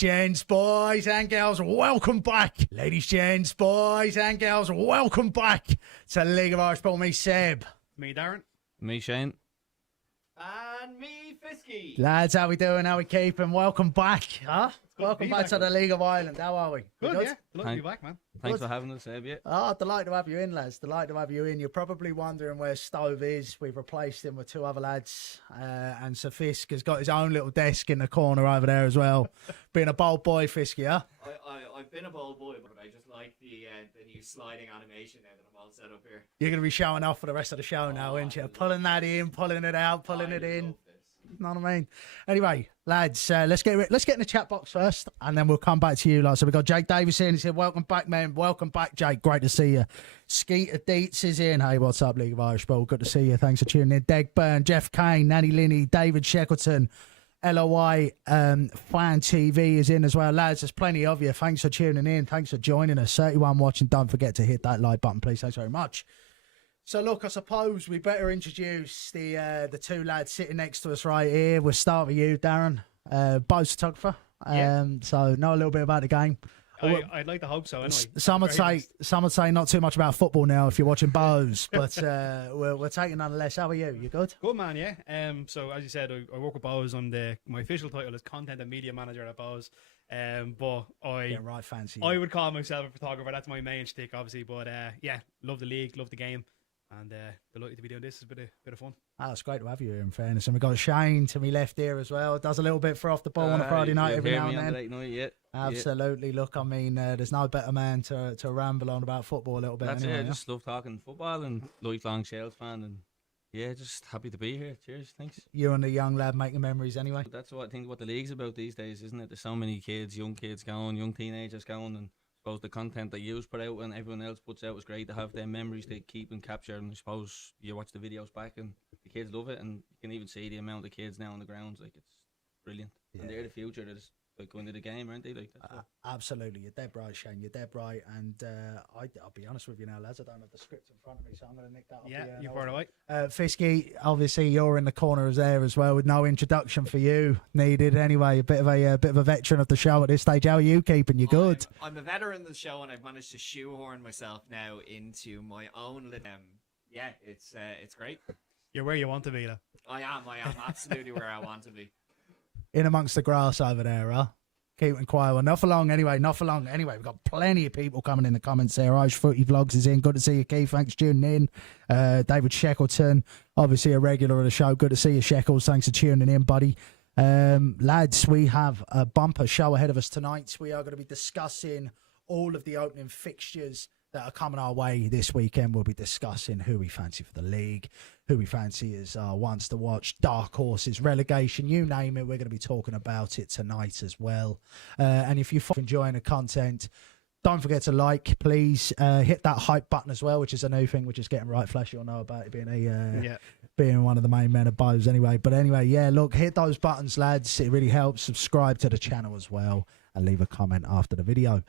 gents, boys and girls, welcome back. Ladies, gents, boys and girls, welcome back to League of Irish Football. Me, Seb. Me, Darren. Me, Shane. And me, Fisky. Lads, how we doing? How we keeping? Welcome back. Huh? Welcome back to the League of Ireland. How are we? Good, yeah. Delighted to be back, man. Thanks for having us, Seb. Yeah. Oh, delighted to have you in, lads. Delighted to have you in. You're probably wondering where Stove is. We've replaced him with two other lads. And Sir Fisk has got his own little desk in the corner over there as well. Being a bold boy, Fisky, huh? I've been a bold boy, but I just like the new sliding animation now that I'm all set up here. You're going to be showing off for the rest of the show now, aren't you? Pulling that in, pulling it out, pulling it in. You know what I mean? Anyway, lads, let's get in the chat box first, and then we'll come back to you. So we've got Jake Davis here, and he said, welcome back, man. Welcome back, Jake. Great to see you. Skeeter Dietz is in. Hey, what's up, League of Irish Football? Good to see you. Thanks for tuning in. Deg Byrne, Jeff Kane, Nanny Linney, David Shackleton, LOI, Fan TV is in as well. Lads, there's plenty of you. Thanks for tuning in. Thanks for joining us. 31 watching. Don't forget to hit that like button, please. Thanks very much. So, look, I suppose we better introduce the two lads sitting next to us right here. We'll start with you, Darren, bow photographer. So, know a little bit about the game. I'd like to hope so, anyway. Some would say not too much about football now if you're watching bows, but we're taking nonetheless. How are you? You good? Good, man, yeah. So, as you said, I work with Bows. My official title is Content and Media Manager at Bows. But right, fancy. I would call myself a photographer. That's my main shtick, obviously. But yeah, love the league, love the game. And delighted to be doing this. It's a bit of fun. Oh, it's great to have you here, in fairness. And we've got Shane to me left here as well. Does a little bit for off the ball on a Friday night every now and then. Late night, yeah. Absolutely. Look, I mean, there's no better man to ramble on about football a little bit. That's anyway, it. I just love talking football and lifelong Shells fan. And yeah, just happy to be here. Cheers. Thanks. You and the young lad making memories anyway. That's what I think what the league's about these days, isn't it? There's so many kids, young teenagers going, and I suppose the content that you put out and everyone else puts out is great to have their memories to keep and capture. And I suppose you watch the videos back and the kids love it, and you can even see the amount of kids now on the grounds. Like, it's brilliant. Yeah. And they're the future. They're just like going to the game, aren't they? Like, absolutely, you're dead right, Shane. You're dead right. And I'll be honest with you now, lads. I don't have the script in front of me, so I'm going to nick that off. Yeah, you're far away. Fisky, obviously you're in the corner there as well, with no introduction for you needed. Anyway, a bit of a veteran of the show at this stage. How are you keeping? You good? I'm a veteran of the show, and I've managed to shoehorn myself now into my own. Yeah, it's great. You're where you want to be, though. I am absolutely where I want to be. In amongst the grass over there, huh? Keeping quiet. Well, not for long anyway. Anyway, we've got plenty of people coming in the comments there. Irish Footy Vlogs is in. Good to see you, Keith. Thanks for tuning in. David Shackleton, obviously a regular of the show. Good to see you, Sheckles. Thanks for tuning in, buddy. Lads, we have a bumper show ahead of us tonight. We are going to be discussing all of the opening fixtures that are coming our way this weekend. We'll be discussing who we fancy for the league, who we fancy as ones to watch, dark horses, relegation, you name it. We're going to be talking about it tonight as well. And if you're enjoying the content, don't forget to like, please. Hit that hype button as well, which is a new thing, which is getting right flashy. You'll know about it being one of the main men of Bows anyway. But anyway, yeah, look, hit those buttons, lads. It really helps. Subscribe to the channel as well, and leave a comment after the video.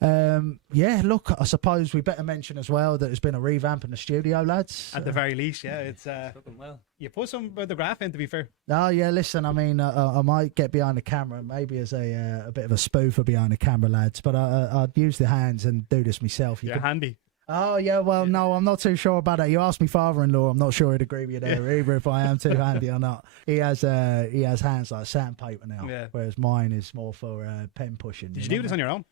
Yeah, look, I suppose we better mention as well that there's been a revamp in the studio, lads. At the very least, yeah. It's looking well. You put some of the graph in, to be fair. Oh, yeah, listen, I mean, I might get behind the camera, maybe as a bit of a spoofer behind the camera, lads, but I'd use the hands and do this myself. You're handy. Oh, yeah, well, no, I'm not too sure about that. You asked me father-in-law, I'm not sure he'd agree with you there either if I am too handy or not. He has hands like sandpaper now, whereas mine is more for pen pushing. Did you do this on your own?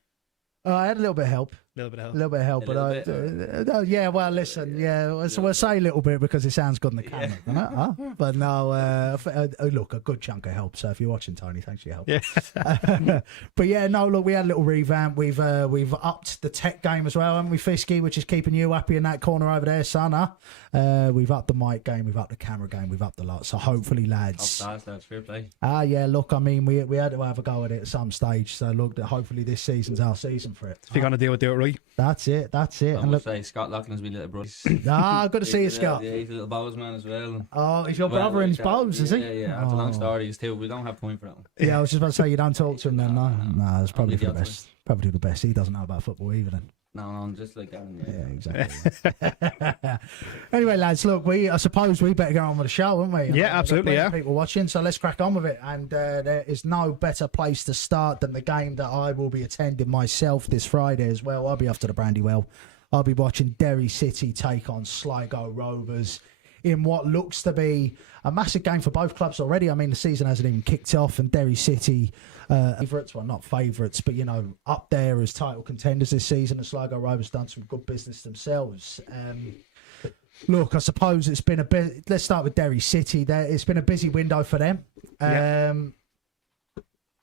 I had a little bit of help. A little bit of help, yeah. Well, listen, yeah. So we'll say a little bit because it sounds good in the camera, doesn't it? But no, look, a good chunk of help. So if you're watching, Tony, thanks for your help. Yeah. But yeah, no, look, we had a little revamp. We've upped the tech game as well, haven't we, Fisky? Which is keeping you happy in that corner over there, son. Huh? We've upped the mic game, we've upped the camera game, we've upped the lot. So hopefully, lads. That's fair play. Yeah. Look, I mean, we had to have a go at it at some stage. So look, hopefully this season's our season for it. If you're gonna do it right. That's it. And look, say Scott Laughlin's my little brother. Good to see you, Scott. Yeah, he's a little Bows man as well. Oh, he's your brother in Bows, is he? Yeah. That's a long story. He's too. We don't have time for that one. Yeah, I was just about to say you don't talk to him then. No, that's probably for the best. Probably the best. He doesn't know about football either then. No, I'm just like Darren. Yeah, exactly. Anyway, lads, look, I suppose we better go on with the show, wouldn't we? Yeah, absolutely, We've got plenty yeah. of people watching, so let's crack on with it. And there is no better place to start than the game that I will be attending myself this Friday as well. I'll be off to the Brandywell. I'll be watching Derry City take on Sligo Rovers in what looks to be a massive game for both clubs already. I mean, the season hasn't even kicked off, and Derry City, favourites, well, not favourites, but, you know, up there as title contenders this season. And Sligo Rovers done some good business themselves. Look, I suppose it's been a bit. Let's start with Derry City. It's been a busy window for them.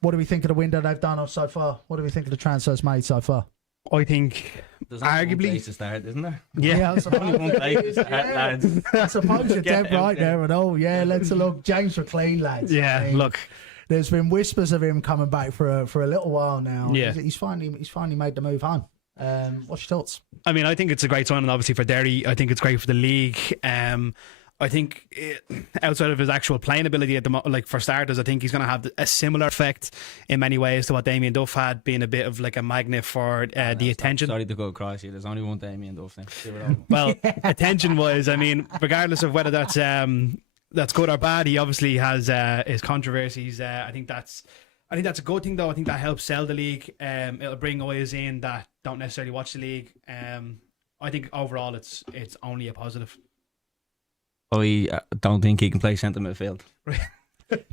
What do we think of the window they've done so far? What do we think of the transfers made so far? I think There's only one arguably, place to start, isn't there? yeah. I suppose, One place to start, lads. I suppose you're Get dead out right there and all. Yeah, let's look. James McClean, lads. Yeah, I mean, look, there's been whispers of him coming back for a little while now. Yeah. He's finally made the move home. What's your thoughts? I mean, I think it's a great sign, and obviously for Derry, I think it's great for the league. I think outside of his actual playing ability like for starters, I think he's going to have a similar effect in many ways to what Damien Duff had, being a bit of like a magnet for the attention. Sorry to go across you. There's only one Damien Duff thing. Give it over. Well, attention wise, I mean, regardless of whether that's good or bad, he obviously has his controversies. I think that's a good thing, though. I think that helps sell the league. It'll bring eyes in that don't necessarily watch the league. I think overall it's only a positive. I don't think he can play centre midfield. Do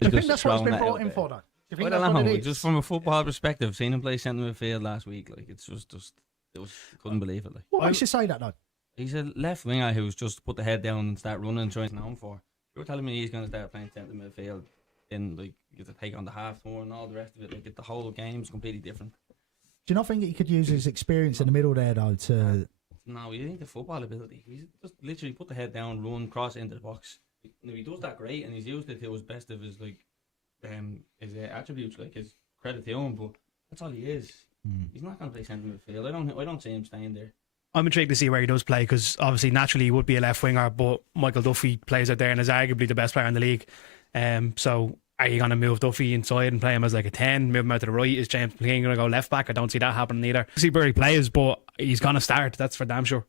you think that's what he's been brought in for, though? Do you think I that's don't what know. it is? Just from a football perspective, seeing him play centre midfield last week, like it's just couldn't believe it. Like What makes you say that, though? he's a left winger who's just put the head down and start running and trying to known for. You were telling me he's going to start playing centre midfield, in like you have to take on the half more and all the rest of it. Like the whole game's completely different. Do you not think he could use his experience in the middle there, though, to... No, you need the football ability. He's just literally put the head down, run, cross into the box. He does that great, and he's used it to his best of his his attributes, like his credit to him. But that's all he is. He's not going to play centre midfield. I don't see him staying there. I'm intrigued to see where he does play, because obviously naturally he would be a left winger, but Michael Duffy plays out there and is arguably the best player in the league. So are you going to move Duffy inside and play him as like a 10, move him out to the right? Is James McClean going to go left back? I don't see that happening either. See where he plays, but he's going to start. That's for damn sure.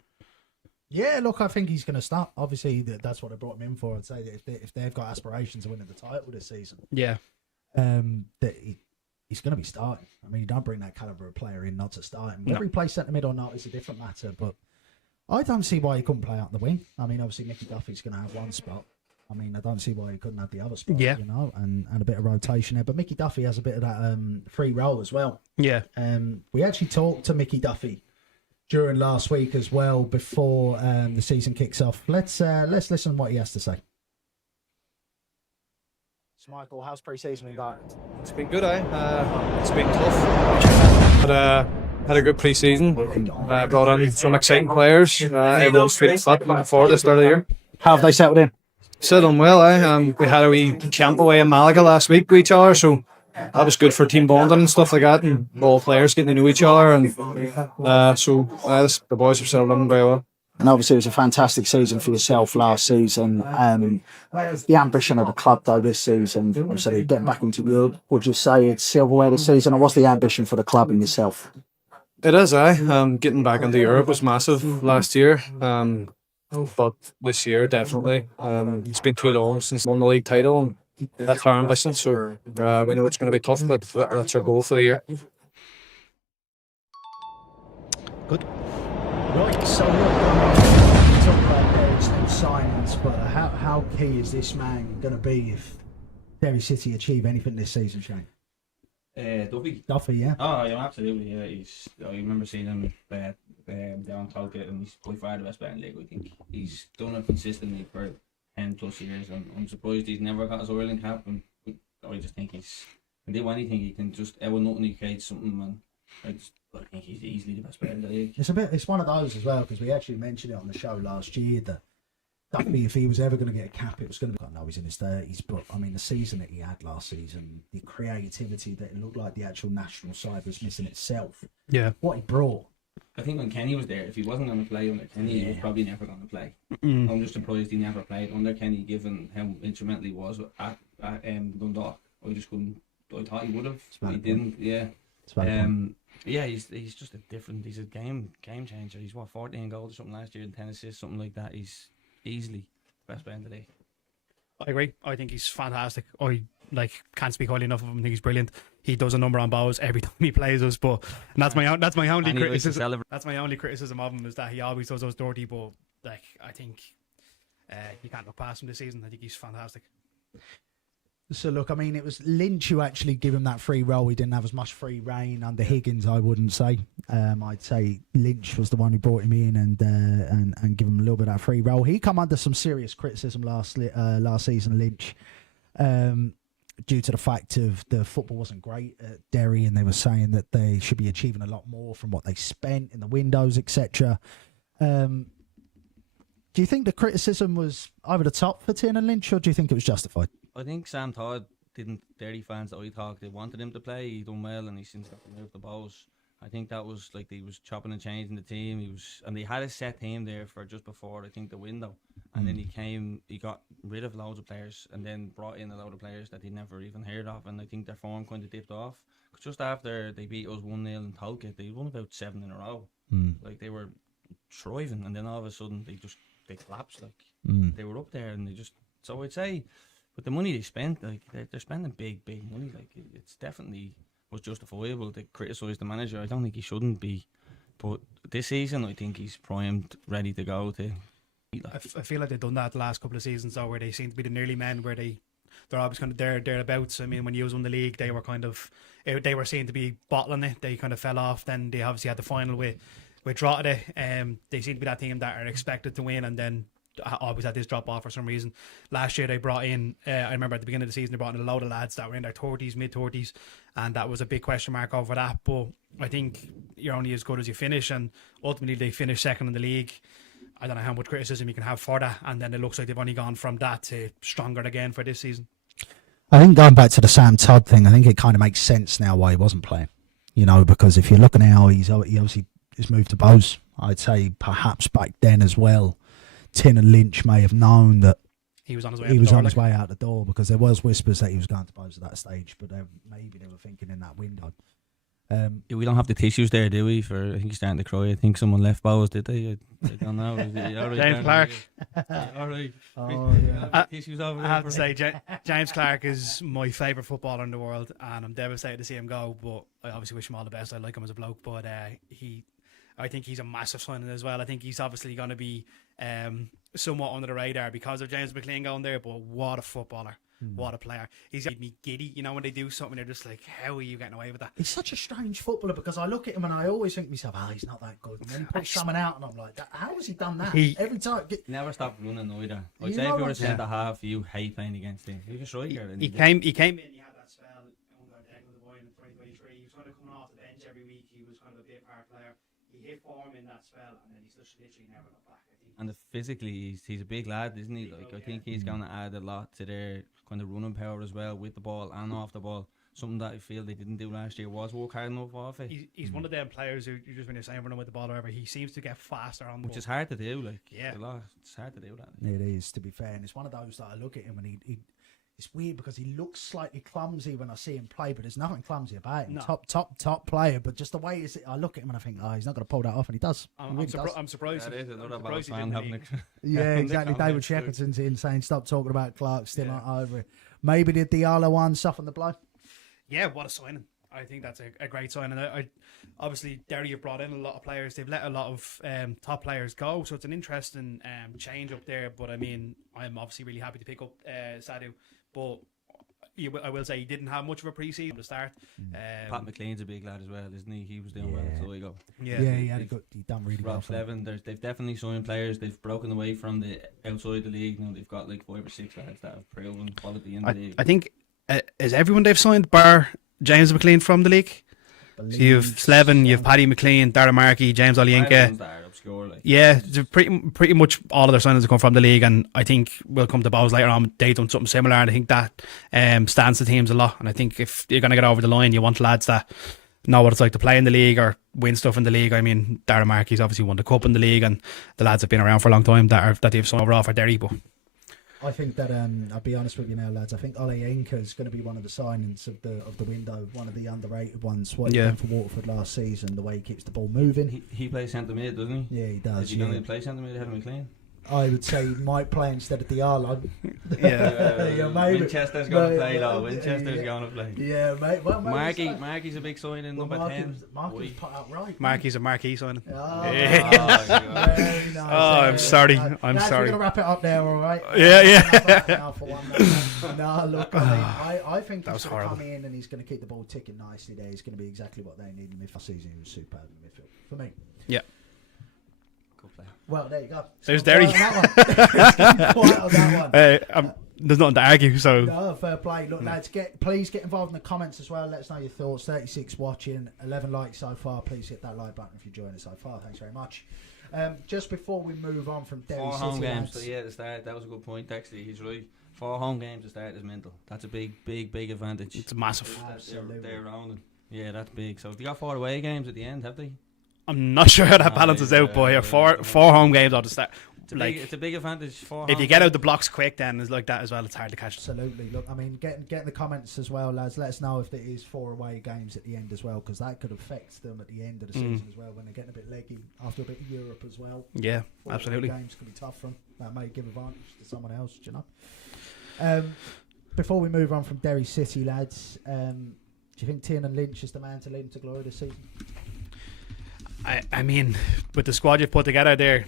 Yeah, look, I think he's going to start. Obviously, that's what they brought him in for. I'd say that if they've got aspirations of winning the title this season, Yeah. that he's going to be starting. I mean, you don't bring that caliber of player in not to start him. Whether he plays centre mid or not is a different matter, but I don't see why he couldn't play out the wing. I mean, obviously, Mickey Duffy's going to have one spot. I mean, I don't see why he couldn't have the other spot, Yeah. you know, and a bit of rotation there. But Mickey Duffy has a bit of that free role as well. Yeah. We actually talked to Mickey Duffy during last week as well before the season kicks off. Let's listen to what he has to say. So Michael, how's pre-season been going? It's been good, it's been tough. Had a good pre-season. Brought on some exciting players. Everyone's feeling fit, looking forward to the start of the year. How have they settled in? Settled well, We had a wee camp away in Malaga last week with each other, so that was good for team bonding and stuff like that, and all players getting to know each other, and the boys have settled in very well. And obviously it was a fantastic season for yourself last season. The ambition of the club though this season, obviously getting back into Europe, would you say it's silverware this season, or what's the ambition for the club and yourself? It is, getting back into Europe was massive last year. But this year, definitely. It's been too long since we won the league title, and that's our ambition. So we know it's going to be tough, but that's our goal for the year. Good. Right, so look, talk about Derry's new signings, but how key is this man going to be if Derry City achieve anything this season, Shane? Duffy. Duffy, yeah. Oh, yeah, absolutely. Yeah, I remember seeing him down Tolkien, and he's by far the best player in the league. I think he's done it consistently for 10+ years, and I'm surprised he's never got his Ireland cap. And I just think he can do anything. He can just out of nothing he creates something, man. I think he's easily the best player in the league. It's one of those as well, because we actually mentioned it on the show last year that Duffy, if he was ever going to get a cap, it was going to be. I know he's in his 30s, but I mean the season that he had last season, the creativity that it looked like the actual national side was missing itself. Yeah. What he brought. I think when Kenny was there, if he wasn't going to play under Kenny, he was probably never going to play. I'm just surprised he never played under Kenny, given how instrumental he was at Dundalk. I just couldn't. I thought he would have. He didn't. Yeah. Yeah, he's just a different. He's a game changer. He's 14 goals or something last year and 10 assists, something like that. He's easily the best player in the league. I agree. I think he's fantastic. I can't speak highly enough of him. I think he's brilliant. He does a number on balls every time he plays us, but and that's my only And he likes to criticism. celebrate. That's my only criticism of him is that he always does those dirty. But I think you can't look past him this season. I think he's fantastic. So look, I mean, it was Lynch who actually gave him that free role. He didn't have as much free reign under Higgins, I wouldn't say. I'd say Lynch was the one who brought him in and give him a little bit of that free role. He come under some serious criticism last season, Lynch, due to the fact of the football wasn't great at Derry, and they were saying that they should be achieving a lot more from what they spent in the windows, etc. Do you think the criticism was over the top for Tiernan Lynch, or do you think it was justified? I think Sam Todd didn't. Derry fans that I talked, they wanted him to play. He done well, and he since got to move the balls. I think that was like he was chopping and changing the team. And they had a set team there for just before I think the window, and then he got rid of loads of players, and then brought in a load of players that he never even heard of. And I think their form kind of dipped off. 'Cause just after they beat us 1-0 in Tolka, they won about 7 in a row. Like they were thriving, and then all of a sudden they collapsed. Like they were up there, and they just. So I'd say. But the money they spent, like they're spending big money. Like it's definitely was justifiable to criticise the manager. I don't think he shouldn't be, but this season I think he's primed, ready to go. I feel like they've done that the last couple of seasons, though, where they seem to be the nearly men, where they're always kind of thereabouts. I mean, when you won the league, they were they were seen to be bottling it. They kind of fell off. Then they obviously had the final with Drogheda. They seem to be that team that are expected to win, and then always had this drop off for some reason. Last year they brought in, I remember at the beginning of the season, they brought in a load of lads that were in their 30s, mid-30s, and that was a big question mark over that. But I think you're only as good as you finish, and ultimately they finished second in the league. I don't know how much criticism you can have for that, and then it looks like they've only gone from that to stronger again for this season. I think going back to the Sam Todd thing, I think it kind of makes sense now why he wasn't playing. Because if you're looking at how he obviously has moved to Bowes, I'd say perhaps back then as well, Tiernan Lynch may have known that he was on his way out the door, because there was whispers that he was going to Bowes at that stage, but maybe they were thinking in that window. We don't have the tissues there, do we? I think he's starting to cry. I think someone left Bowes, did they? I don't know. James Clark. All right. Tissues over I there. have to say, James Clark is my favourite footballer in the world, and I'm devastated to see him go, but I obviously wish him all the best. I like him as a bloke, but I think he's a massive signing as well. I think he's obviously going to be somewhat under the radar because of James McClean going there, but what a footballer. What a player. He's made me giddy. When they do something, they're just like, how are you getting away with that? He's such a strange footballer, because I look at him and I always think to myself, he's not that good. And then he puts someone out and I'm like, how has he done that? Every time. Never stopped running either. I'd say if you were a centre half, you hate playing against him. He was a striker. He came in, he had that spell under the boy in 2023. He was kind of coming off the bench every week. He was kind of a bit part player. He hit form in that spell, and then he's just literally never got back. And physically, he's a big lad, isn't he? Like I think he's going to add a lot to their kind of running power as well, with the ball and off the ball. Something that I feel they didn't do last year was work hard enough off it. He's one of them players who, you just when you're saying running with the ball or whatever, he seems to get faster on the which is hard to do. Like yeah, it's hard to do that. It is, to be fair, and it's one of those that I look at him and it's weird because he looks slightly clumsy when I see him play, but there's nothing clumsy about him. No. Top player, but just the way I look at him and I think, he's not going to pull that off, and he does. I'm surprised. That is another surprised he fan didn't having leave. Yeah, exactly. David Shepardton's in saying, stop talking about Clark, still not over it. Maybe the Diallo one soften the blow. Yeah, what a signing. I think that's a great sign. And I obviously, Derry have brought in a lot of players. They've let a lot of top players go. So it's an interesting change up there. But I mean, I'm obviously really happy to pick up Sadhu. But I will say he didn't have much of a pre-season to start. Pat McLean's a big lad as well, isn't he? He was doing well at Sligo. Yeah, he done really well. Rob Slevin, they've definitely signed players. They've broken away from the outside the league. Now they've got like 5 or 6 lads that have proven quality in the league. I think is everyone they've signed bar James McClean from the league? So you've Slevin, you've Paddy McLean, Darren Markey, James Olienka. Yeah, pretty much all of their signings have come from the league, and I think we'll come to Bowes later on. They've done something similar, and I think that stands the teams a lot. And I think if you're going to get over the line, you want lads that know what it's like to play in the league or win stuff in the league. I mean, Darren Markey's obviously won the cup in the league, and the lads have been around for a long time that they've signed overall for Derry. But I think that I'll be honest with you now, lads. I think Ole Inca is going to be one of the signings of the window, one of the underrated ones. What he did for Waterford last season, the way he keeps the ball moving. He plays centre mid, doesn't he? Yeah, he does. Is he going to play centre mid ahead of McClean? I would say he might play instead of Diallo. Yeah. Maybe. Winchester's going to play though. Winchester's going to play. Yeah, mate. Well, Marky's a big signing, number 10. Marky's put out right. Marky's a marquee signing. Oh, Very nice. I'm sorry. I'm Lads, sorry. We're going to wrap it up there, all right? Yeah. No, look, I think That he's was going to horrible. come in and he's going to keep the ball ticking nicely there. He's going to be exactly what they need in the midfield season. He was superb in midfield for me. Yeah. Good player. Well, there you go. There's Derry. Quiet on that one. There's nothing to argue. So No, fair play. Look, lads, please get involved in the comments as well. Let us know your thoughts. 36 watching, 11 likes so far. Please hit that like button if you're joining us so far. Thanks very much. Just before we move on from Derry 4 City, home games. lads, So yeah, to start, that was a good point. Actually, he's right. 4 home games to start is mental. That's a big advantage. it's massive. Absolutely. They're around them. Yeah, that's big. So they got 4 away games at the end, have they? I'm not sure how that No, balances yeah, out, boy. yeah, Four yeah. home games on the start. It's a big advantage. 4 If home you get out games. the blocks quick, then it's like that as well. It's hard to catch. absolutely. Look, I mean, get in the comments as well, lads. Let us know if there is 4 away games at the end as well, because that could affect them at the end of the season as well when they're getting a bit leggy after a bit of Europe as well. Yeah, 4 absolutely. away games can be tough for them. That may give advantage to someone else, do you know. Before we move on from Derry City, lads, do you think Tiernan Lynch is the man to lead them to glory this season? I mean, with the squad you've put together there,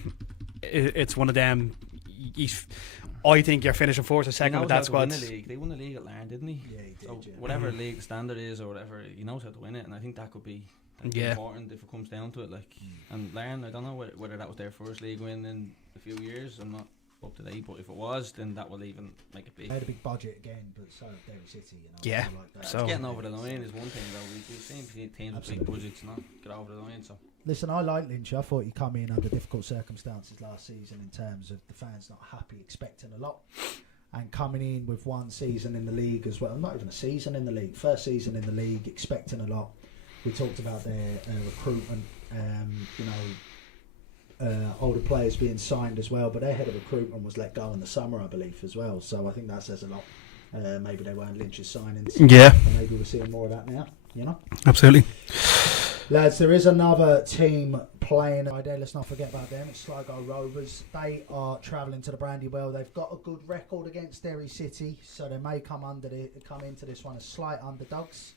it's one of them. I think you're finishing 4th or 2nd with that squad. They won the league at Larne, didn't he? Yeah, he did. So Yeah. whatever league standard is or whatever, he knows how to win it, and I think that could be important if it comes down to it. Like, and Larne, I don't know whether that was their first league win in a few years. I'm not up to date, but if it was, then that will even make it big. They had a big budget again, but so did Derry City, you know. Yeah, Like that. so- Getting over the line is one thing, though. We've seen teams with big budgets not get over the line. So Listen, I like Lynch. I thought he come in under difficult circumstances last season in terms of the fans not happy, expecting a lot, and coming in with 1 season in the league as well. Not even a season in the league. First season in the league, expecting a lot. We talked about their recruitment. Older players being signed as well, but their head of recruitment was let go in the summer, I believe, as well. So I think that says a lot. Maybe they weren't Lynch's signings. Yeah, And maybe we're seeing more of that now, you know? absolutely. Lads, there is another team playing right there. Let's not forget about them. It's Sligo Rovers. They are travelling to the Brandywell. They've got a good record against Derry City, so they may come into this one as slight underdogs.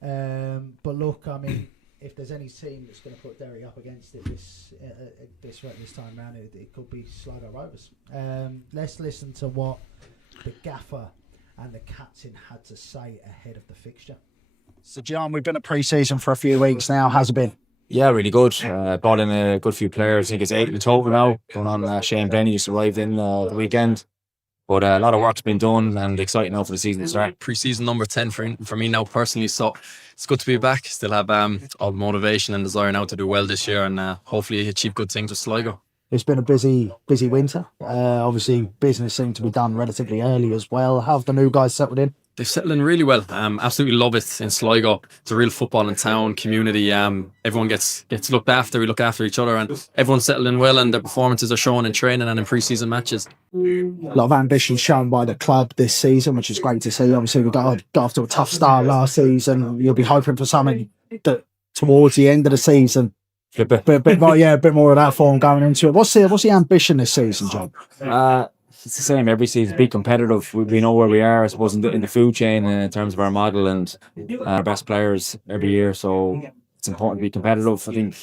But look, I mean, if there's any team that's going to put Derry up against it this time round, it could be Sligo Rovers. Let's listen to what the gaffer and the captain had to say ahead of the fixture. So, John, we've been at pre-season for a few weeks now. How's it been? Yeah, really good. Brought in a good few players. I think it's 8 in total now. Going on, Shane Blenny just arrived in the weekend. But a lot of work's been done and exciting now for the season to start. Pre-season number 10 for me now personally, so it's good to be back. Still have all the motivation and desire now to do well this year and hopefully achieve good things with Sligo. It's been a busy winter. Obviously, business seemed to be done relatively early as well. How have the new guys settled in? They've settled in really well. Absolutely love it in Sligo. It's a real football in town community. Everyone gets looked after. We look after each other, and everyone's settled in well. And their performances are shown in training and in pre-season matches. A lot of ambition shown by the club this season, which is great to see. Obviously, we got off to a tough start last season. You'll be hoping for something that towards the end of the season. Flip it. A bit more of that form going into it. What's the ambition this season, John? It's the same every season. Be competitive. We know where we are, I suppose, in the food chain in terms of our model and our best players every year. So it's important to be competitive. I think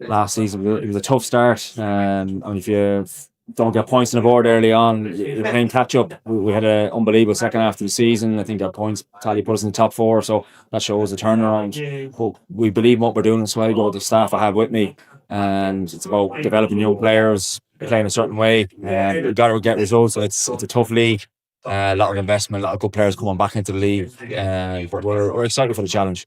last season it was a tough start. And if you don't get points on the board early on, you're playing catch up. We had an unbelievable second half of the season. I think our points tally put us in the top 4, so that shows a turnaround. But we believe in what we're doing in Sligo, the staff I have with me, and it's about developing young players, playing a certain way. We've got to get results. So it's a tough league. A lot of investment, a lot of good players coming back into the league. But we're excited for the challenge.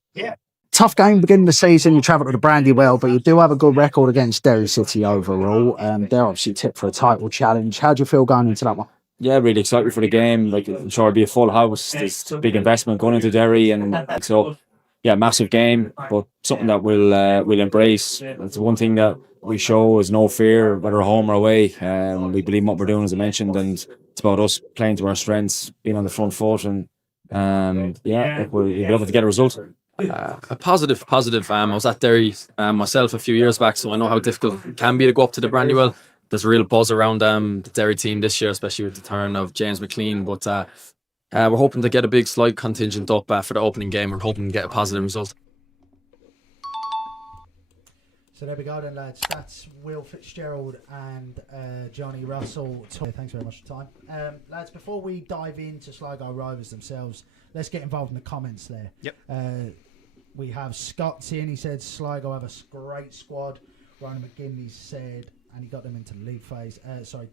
Tough game beginning of the season. You travel to the Brandywell, but you do have a good record against Derry City overall. They're obviously tipped for a title challenge. How do you feel going into that one? Yeah, really excited for the game. Like, I'm sure it'll be a full house. There's a big investment going into Derry, and so yeah, massive game, but something that we'll embrace. It's one thing that we show is no fear, whether home or away. We believe in what we're doing, as I mentioned, and it's about us playing to our strengths, being on the front foot, and we'll be able to get a result. A positive. I was at Derry myself a few years back, so I know how difficult it can be to go up to the Brandywell. There's a real buzz around the Derry team this year, especially with the turn of James McClean. But we're hoping to get a big Sligo contingent up for the opening game. We're hoping to get a positive result. So there we go then, lads. That's Will Fitzgerald and Johnny Russell. Thanks very much for your time. Lads, before we dive into Sligo Rovers themselves, let's get involved in the comments there. Yep. We have Scott's in. He said Sligo have a great squad. Ryan McGinley said, and he got them into the league phase.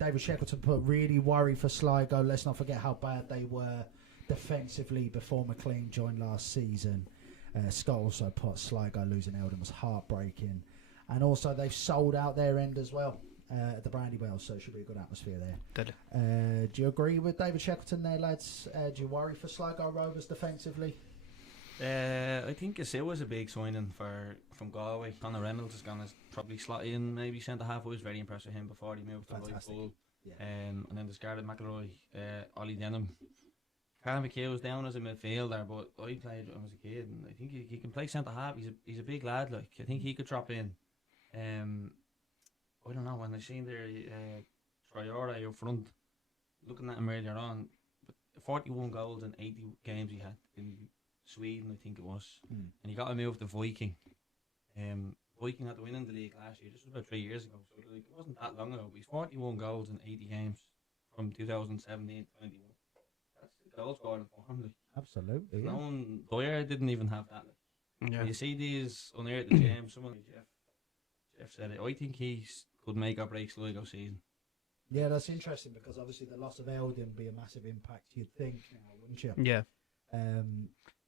David Shackleton put, really worry for Sligo. Let's not forget how bad they were defensively before McLean joined last season. Scott also put, Sligo losing Eldon was heartbreaking. And also they've sold out their end as well at the Brandywell, so it should be a good atmosphere there. Do you agree with David Shackleton there, lads? Do you worry for Sligo Rovers defensively? I think it was a big signing from Galway. Conor Reynolds is going to probably slot in maybe centre half. I was very impressed with him before he moved to Liverpool. Yeah. And then there's Gareth McElroy, Ollie Denham. Carl McHugh was down as a midfielder, but I played when I was a kid, and I think he can play centre half. He's a big lad. Like, I think he could drop in. I don't know, when I seen their Traore up front, looking at him earlier on, 41 goals in 80 games he had in Sweden, I think it was, and he got a move to Viking. Viking had to win in the league last year. This was about 3 years ago, so like, it wasn't that long ago. But he's 41 goals in 80 games from 2017 to 21. That's the goal scoring form. Like. Absolutely. No one, Dwyer didn't even have that. Like. Yeah. You see these on there at the gym. Someone like Jeff said it. I think he could make or break Sligo season. Yeah, that's interesting because obviously the loss of Eldon would be a massive impact, you'd think, now, wouldn't you? Yeah.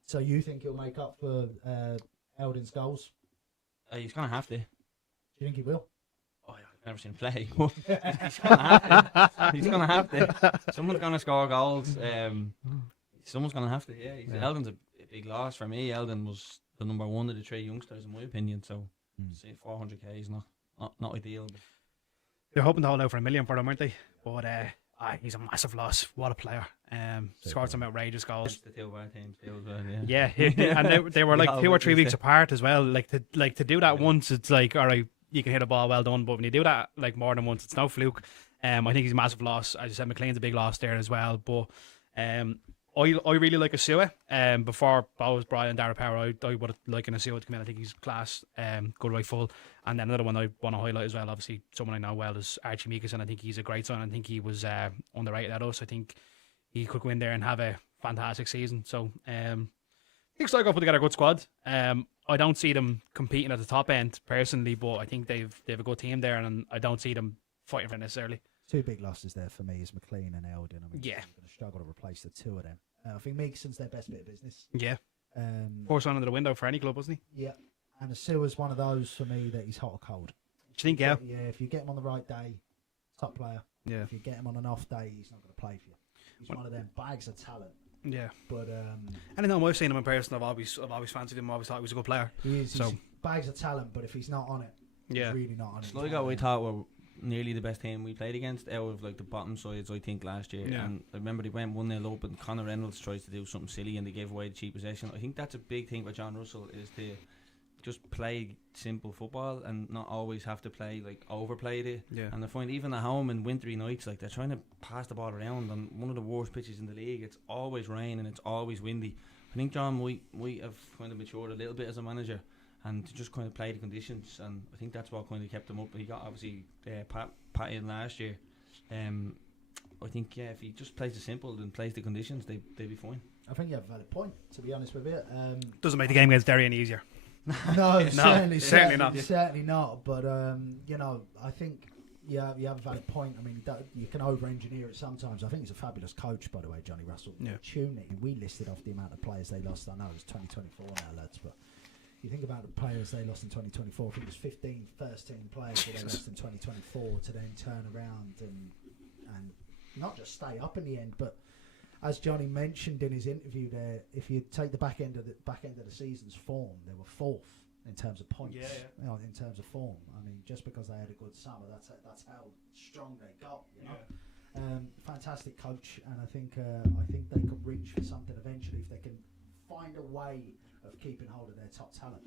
So you think he'll make up for Eldon's goals? He's going to have to. Do you think he will? Oh, I've never seen him play. He's going to have to. He's going to have to. Someone's going to score goals. Someone's going to have to, yeah. Eldon's a big loss for me. Eldon was the number one of the three youngsters, in my opinion, so say 400k is not ideal. But they're hoping to hold out for $1 million for him, aren't they? But he's a massive loss. What a player! Scored some outrageous goals. The two of our teams too, as well, yeah, and they were like 2 or 3 weeks apart as well. Like to do that once, it's like, all right, you can hit a ball, well done. But when you do that like more than once, it's no fluke. I think he's a massive loss. As you said, McLean's a big loss there as well. But I really like Asua. Before Bo was brought in Darren Power, I would have liked an Asua to come in. I think he's class, good right full. And then another one I want to highlight as well, obviously someone I know well, is Archie Meekison. I think he's a great sign. I think he was underrated at us. I think he could go in there and have a fantastic season. So I think Sligo put together a good squad. I don't see them competing at the top end personally, but I think they've a good team there, and I don't see them fighting for it necessarily. 2 big losses there for me is McLean and Eldon. I mean, yeah, I'm going to struggle to replace the 2 of them. I think Meekson's their best bit of business. Yeah. Forced on into the window for any club, wasn't he? Yeah. And Asua's one of those for me that he's hot or cold. Do you think, yeah? Yeah, if you get him on the right day, top player. Yeah. If you get him on an off day, he's not going to play for you. He's one of them bags of talent. Yeah. But anytime I've seen him in person, I've always fancied him. I always thought he was a good player. He is. So He's bags of talent, but if he's not on it, he's really not on it. Sligo, we thought were nearly the best team we played against out of like the bottom sides, I think, last year. Yeah. And I remember they went 1-0 up, and Conor Reynolds tries to do something silly and they gave away the cheap possession. I think that's a big thing for John Russell, is to just play simple football and not always have to play like overplayed it. Yeah. And I find even at home in wintry nights, like, they're trying to pass the ball around on one of the worst pitches in the league. It's always rain and it's always windy. I think John might have kind of matured a little bit as a manager, and to just kind of play the conditions, and I think that's what kind of kept him up. He got obviously Pat in last year. I think if he just plays it simple and plays the conditions, they'd be fine. I think you have a valid point, to be honest with you. Doesn't make the game against Derry any easier. No, certainly not. Certainly not. But you know, I think you have a valid point. I mean, you can over-engineer it sometimes. I think he's a fabulous coach, by the way, Johnny Russell. Yeah. Tuning. We listed off the amount of players they lost. I know it was 2024 now, lads, but you think about the players they lost in 2024. I think it was 15 first-team players that they lost in 2024 to then turn around and not just stay up in the end, but as Johnny mentioned in his interview there, if you take the back end of the season's form, they were 4th in terms of points. Yeah. You know, in terms of form. I mean, just because they had a good summer, that's how strong they got. You know. Fantastic coach, and I think they could reach for something eventually if they can find a way of keeping hold of their top talent.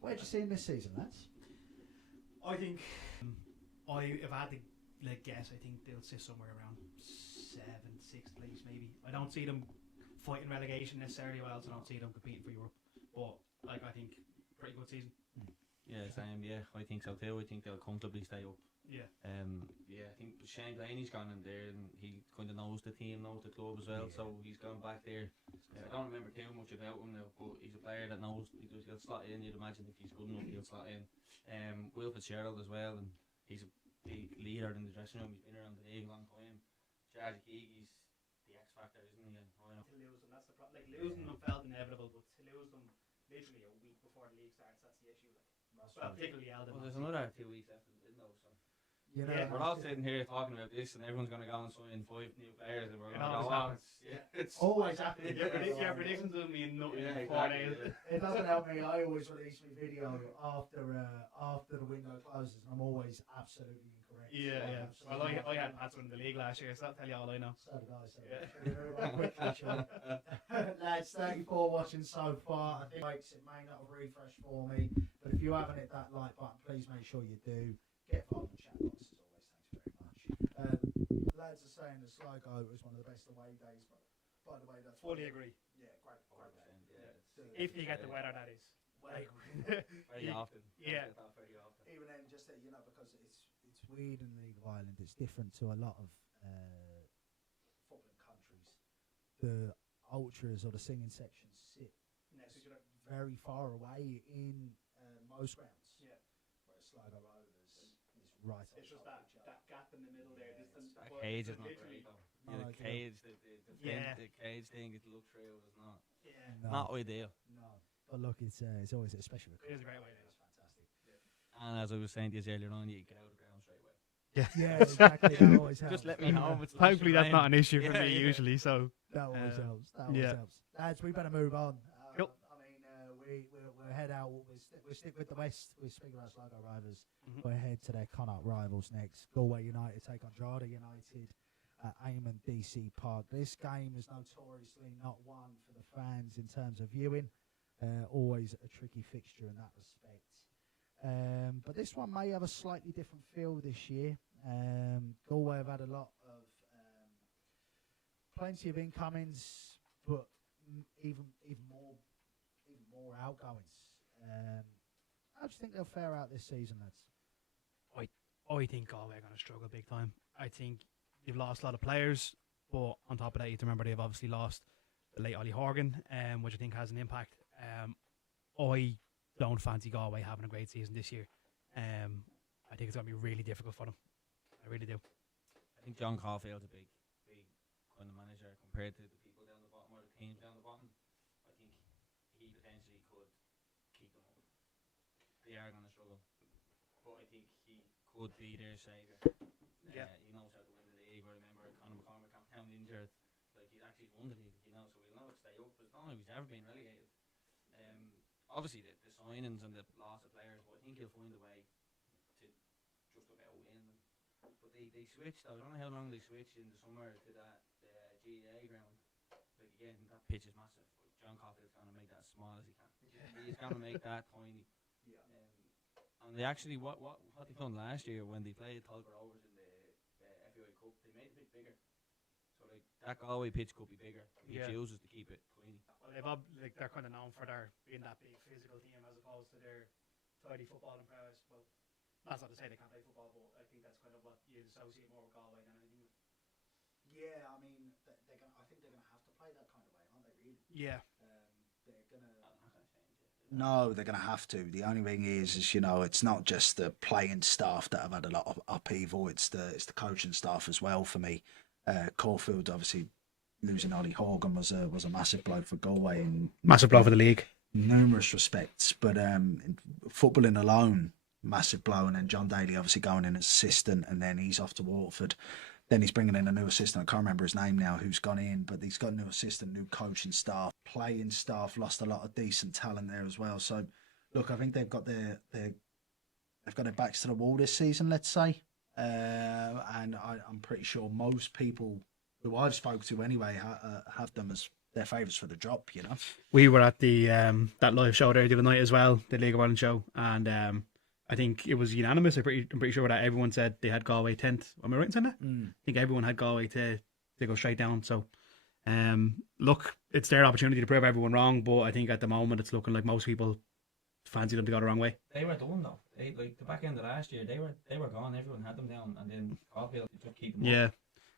Where do you see him this season, lads? I think if I had to guess, I think they'll sit somewhere around 7th, 6th place maybe. I don't see them fighting relegation necessarily. I also don't see them competing for Europe. But I think pretty good season. Yeah, same. Yeah, I think so too. I think they'll comfortably stay up. Yeah. Yeah, I think Shane Blaney's gone in there, and he kind of knows the team, knows the club as well. So he's gone back there. I don't remember too much about him now, but he's a player that knows he'll slot in. You'd imagine if he's good enough, he'll slot in. Will Fitzgerald as well, and he's a big leader in the dressing room. He's been around the league a long time. Charlie Keege's the X factor, isn't he? And I know. To lose them, that's the problem. Losing them felt inevitable, but to lose them literally a week before the league starts, that's the issue. Well, particularly Eldon. Well, there's another 2 weeks left in the window, so. You know, We're all sitting here talking about this, and everyone's going to go and sign 5 new players, and we're going to always go on. happens. It's always happening. Your predictions will mean nothing Yeah, in 4 exactly. days. It doesn't help me. I always release my video after the window closes, and I'm always absolutely incorrect. Yeah. Well, I had Pats in the league last year, so that'll tell you all I know. So did I. Yeah. Lads, thank you for watching so far. I think it may not have refreshed for me, but if you haven't hit that like button, please make sure you do. Get involved in the chat box as always. Thanks very much. Lads are saying that Sligo was one of the best away days, but by the way, that's Fully agree. Yeah, great day. Yeah, If you get the weather, that is. very often. Yeah. Not very often. Even then, just because it's weird in the League of Ireland, it's different to a lot of footballing countries. The ultras or the singing sections sit very far away in most grounds. Yeah. Whereas Sligo Rovers is right. It's just that gap in the middle there. That cage is not great though. No, The cage, the cage thing to look through is not not ideal. No, but look, it's always especially with It is a great way. It's fantastic. And as I was saying to you earlier on, you get out of the ground straight away. Yeah, exactly. That always helps. Just let me know. If it's Thankfully, that's not an issue for Yeah, me yeah. usually. So That always helps. That always yeah. helps. Lads, we better move on. Cool. I mean, we'll head out. We'll stick with the West. We're speaking about Sligo Rovers. Mhm. We'll head to their Connacht rivals next. Galway United take on Drogheda United at aanndd Park. This game is notoriously not one for the fans in terms of viewing. Always a tricky fixture in that respect. But this one may have a slightly different feel this year. Galway have had a lot of plenty of incomings, but even more outgoings. How do you think they'll fare out this season, lads? I think Galway are going to struggle big time. I think they've lost a lot of players, but on top of that, you have to remember they've obviously lost the late Ollie Horgan, which I think has an impact. I don't fancy Galway having a great season this year. I think it's going to be really difficult for them. I really do. I think John Caulfield's a big kind of manager compared to the people down the bottom or the teams down the bottom. I think he potentially could keep them up. They are going to struggle, but I think he could be their saviour. Yeah. He knows how to win the league. I remember Conor McCormick found injured. Like he's actually won the league, so we'll know to stay up. As long as he's never been relegated. Obviously the signings and the loss of players, but I think he'll find a way to just about win. But they switched. I don't know how long they switched in the summer to that GAA ground. Like again, that pitch is massive. But John Caulfield's going to make that as small as he can. He's going to make that tiny. And they actually what they done last year when they played Sligo Rovers in the FAI Cup, they made it a bit bigger. So like that Galway pitch could be bigger. He chooses to keep it tiny. Well, they're kind of known for their being that big physical team as opposed to their tidy football and prowess. Well, that's not to say they can't play football, but I think that's kind of what you associate more with Galway than anything. Yeah, I mean, I think they're going to have to play that kind of way, aren't they? Really? Yeah. They're going to. No, they're going to have to. The only thing is it's not just the playing staff that have had a lot of upheaval. It's the coaching staff as well for me. Caulfield obviously losing Ollie Horgan was a massive blow for Galway in Massive blow for the league. numerous respects, but footballing alone, massive blow. And then John Daly obviously going in as assistant, and then he's off to Waterford. Then he's bringing in a new assistant. I can't remember his name now, who's gone in, but he's got a new assistant, new coaching staff, playing staff, lost a lot of decent talent there as well. So, look, I think they've got their they've got their backs to the wall this season, let's say. And I'm pretty sure most people who I've spoken to anyway have them as their favourites for the drop, you know. We were at the that live show there the other night as well, the League of Ireland show, and I think it was unanimous. I'm pretty sure that everyone said they had Galway 10th. Am I right in saying that? I think everyone had Galway to go straight down. So, look, it's their opportunity to prove everyone wrong, but I think at the moment it's looking like most people fancy them to go the wrong way. They were done though. Like the back end of last year, they were gone. Everyone had them down, and then Caulfield just keep them up. Yeah,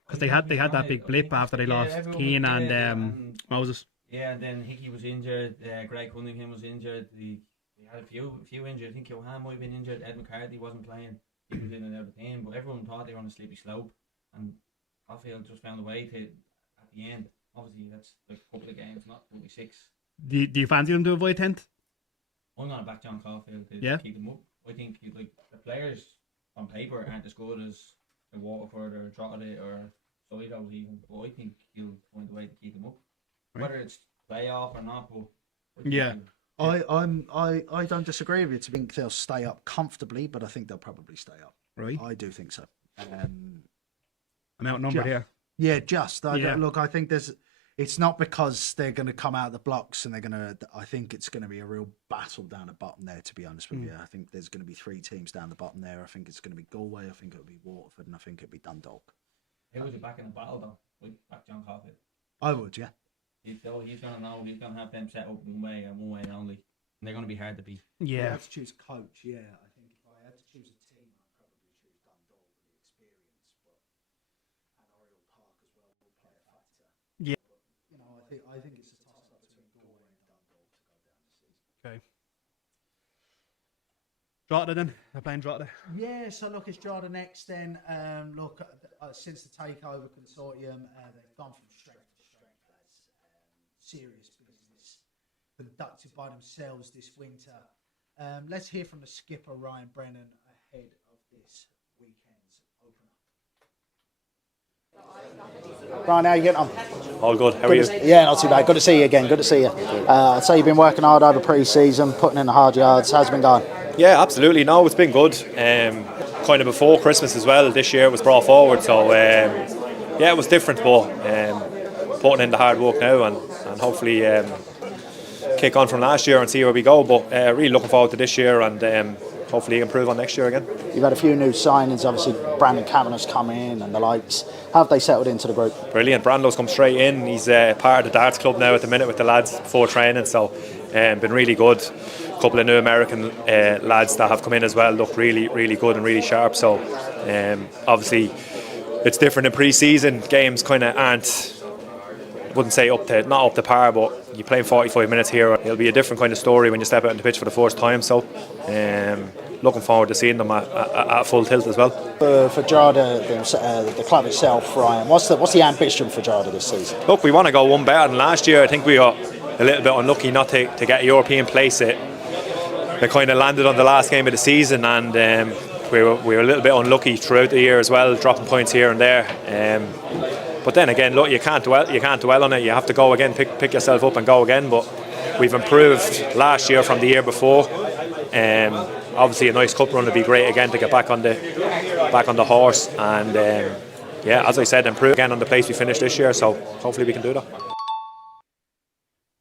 because they had that big blip after they lost Keane and Moses. Yeah, and then Hickey was injured. Greg Cunningham was injured. They had a few injured. I think Johan might have been injured. Ed McCarthy wasn't playing. He was in and out of the team, but everyone thought they were on a slippery slope, and Caulfield just found a way to at the end. Obviously, that's like a couple of games, not 46. Do you fancy them to avoid 10th? I'm gonna back John Caulfield to keep them up. I think like the players on paper aren't as good as the Waterford or Drogheda or Sligo even, but I think he'll find a way to keep them up. Right. Whether it's playoff or not, but yeah. I don't disagree with you. I think they'll stay up comfortably, but I think they'll probably stay up. Right. I do think so. I'm outnumbered here. Yeah, look, I think it's not because they're going to come out of the blocks and I think it's going to be a real battle down the bottom there, to be honest with you. I think there's going to be 3 teams down the bottom there. I think it's going to be Galway, I think it'll be Waterford, and I think it'll be Dundalk. Who would you back in the battle though? Like back John Caulfield? I would, yeah. He's going to know, he's going to have them set up one way and one way only. And they're going to be hard to beat. Yeah. Yeah. If I had to choose a coach, yeah. I think if I had to choose a team, I'd probably choose Dundalk with the experience, and Oriel Park as well will play a factor. Yeah. But, I think it's a toss-up between Galway and Dundalk to go down this season. Okay. Drogheda then? They're playing Drogheda. Yeah, so look, it's Drogheda next then. Since the takeover consortium, they've gone from strength to strength, lads. Serious business conducted by themselves this winter. Let's hear from the skipper, Ryan Brennan, ahead of this weekend's opener. Ryan, how are you getting on? All good. How are you? Yeah, not too bad. Good to see you again. Good to see you. I'd say you've been working hard over pre-season, putting in the hard yards. How's it been going? Yeah, absolutely. No, it's been good. Kind of before Christmas as well. This year it was brought forward, so yeah, it was different, but putting in the hard work now and hopefully kick on from last year and see where we go. But really looking forward to this year and hopefully improve on next year again. You've had a few new signings, obviously Brandon Kavanagh's come in and the likes. How have they settled into the group? Brilliant. Brando's come straight in. He's part of the darts club now at the minute with the lads before training, so been really good. A couple of new American lads that have come in as well look really, really good and really sharp. So obviously it's different in pre-season. Games kind of aren't, wouldn't say not up to par, but you're playing 45 minutes here. It'll be a different kind of story when you step out on the pitch for the first time. So looking forward to seeing them at full tilt as well. For Drogheda, the club itself, Ryan, what's the ambition for Drogheda this season? Look, we want to go one better than last year. I think we got a little bit unlucky not to get a European place. It kind of landed on the last game of the season, and we were a little bit unlucky throughout the year as well, dropping points here and there. But then again, look, you can't dwell on it. You have to go again, pick yourself up and go again. But we've improved last year from the year before. Obviously, a nice cup run would be great again to get back on the horse. And yeah, as I said, improve again on the place we finished this year. So hopefully we can do that.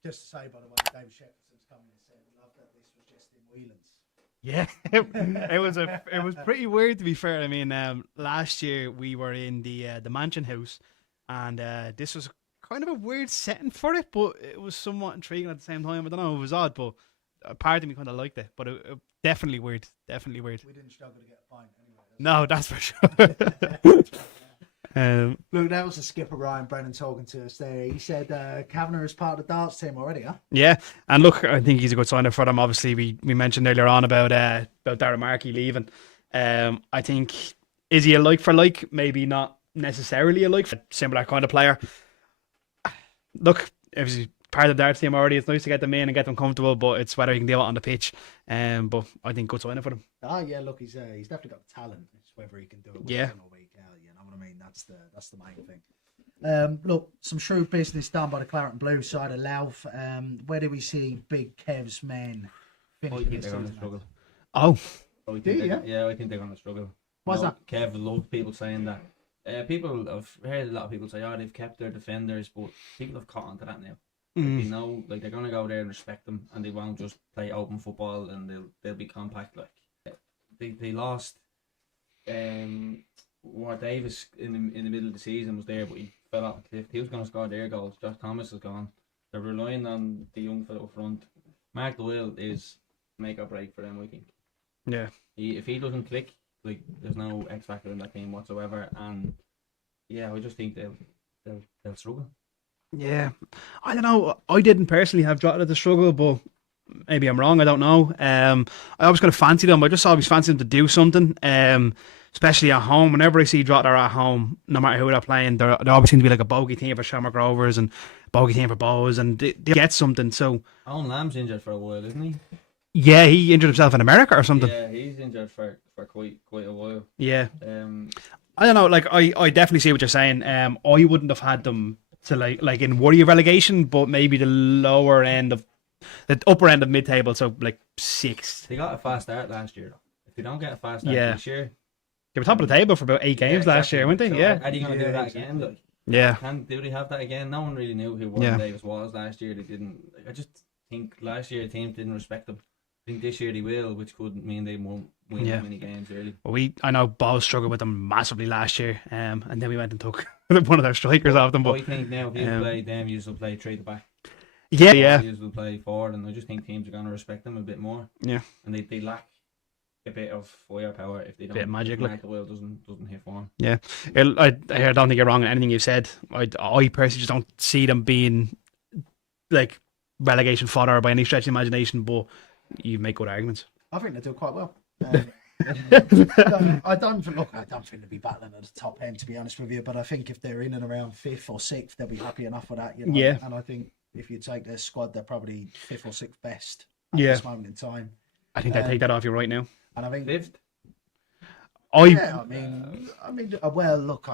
Just to say, by the way, David Shepperton's coming and said, "We love that this was just in Whelan's." Yeah, it was pretty weird, to be fair. I mean, last year we were in the Mansion House, and this was kind of a weird setting for it, but it was somewhat intriguing at the same time. I don't know, it was odd, but a part of me kind of liked it. But it definitely weird, definitely weird. We didn't struggle to get a pint anyway. No, that's for sure. Look, that was the skipper Ryan Brennan talking to us there. He said Kavanagh is part of the darts team already, huh? Yeah, and look, I think he's a good signer for them. Obviously, we mentioned earlier on about Darren Markey leaving. I think, is he a like for like? Maybe not necessarily a like for similar kind of player. Look, if he's part of the darts team already, it's nice to get them in and get them comfortable, but it's whether he can do it on the pitch. But I think good signing for them. Oh yeah, look, he's definitely got the talent. It's whether he can do it week in or week out. You know what I mean? That's the main thing. Look, some shrewd business done by the Claret and Blue side of Louth. Where do we see Big Kev's men finish this season? Oh, So I Do think you? I think they're going to struggle. Why's that? Kev loves people saying that. People, I've heard a lot of people say, "Oh, they've kept their defenders," but people have caught on to that now. Like, they know, like, they're going to go there and respect them, and they won't just play open football, and they'll be compact. Like they lost. Davis in the middle of the season was there, but he fell off a cliff. He was going to score their goals. Josh Thomas is gone. They're relying on the young fella up front. Mark Doyle is make or break for them, I think. Yeah. If he doesn't click, like, there's no X factor in that team whatsoever, and I just think they'll struggle. Yeah, I don't know. I didn't personally have Drogheda to struggle, but maybe I'm wrong. I don't know. I always kind of fancied them. I just always fancied them to do something. Especially at home. Whenever I see Drogheda at home, no matter who they're playing, they always seem to be like a bogey team for Shamrock Rovers and bogey team for Bows, and they get something. So Owen Lamb's injured for a while, isn't he? yeah, he injured himself in America or something. Yeah, he's injured for quite a while. Yeah. I don't know. Like I definitely see what you're saying. I wouldn't have had them to like in worry of relegation, but maybe the lower end of the upper end of mid table, so like 6th. They got a fast start last year, though. If they don't get a fast start this year, they were top of the table for about 8 games last year, weren't they? So Yeah. Are they going to do that again? Like, Yeah. Do they have that again? No one really knew who Warren Davis was last year. They didn't. Like, I just think last year the team didn't respect them. I think this year they will, which could mean they won't win that many games really. Well, I know Bows struggled with them massively last year, and then we went and took one of their strikers off them. But I think now if you play them, you will play 3 at the back. Yeah. You will play forward, and I just think teams are going to respect them a bit more. Yeah. And they lack a bit of firepower if they don't. Bit of magic, if like. Mark Doyle doesn't hit form. Yeah, I don't think you're wrong in anything you've said. I personally just don't see them being like relegation fodder by any stretch of the imagination, but you make good arguments. I think they do quite well. I don't think they'll be battling at the top end, to be honest with you. But I think if they're in and around 5th or 6th, they'll be happy enough with that. You know? Yeah. And I think if you take their squad, they're probably 5th or 6th best at this moment in time. I think they take that off you right now. And I think 5th. well, look,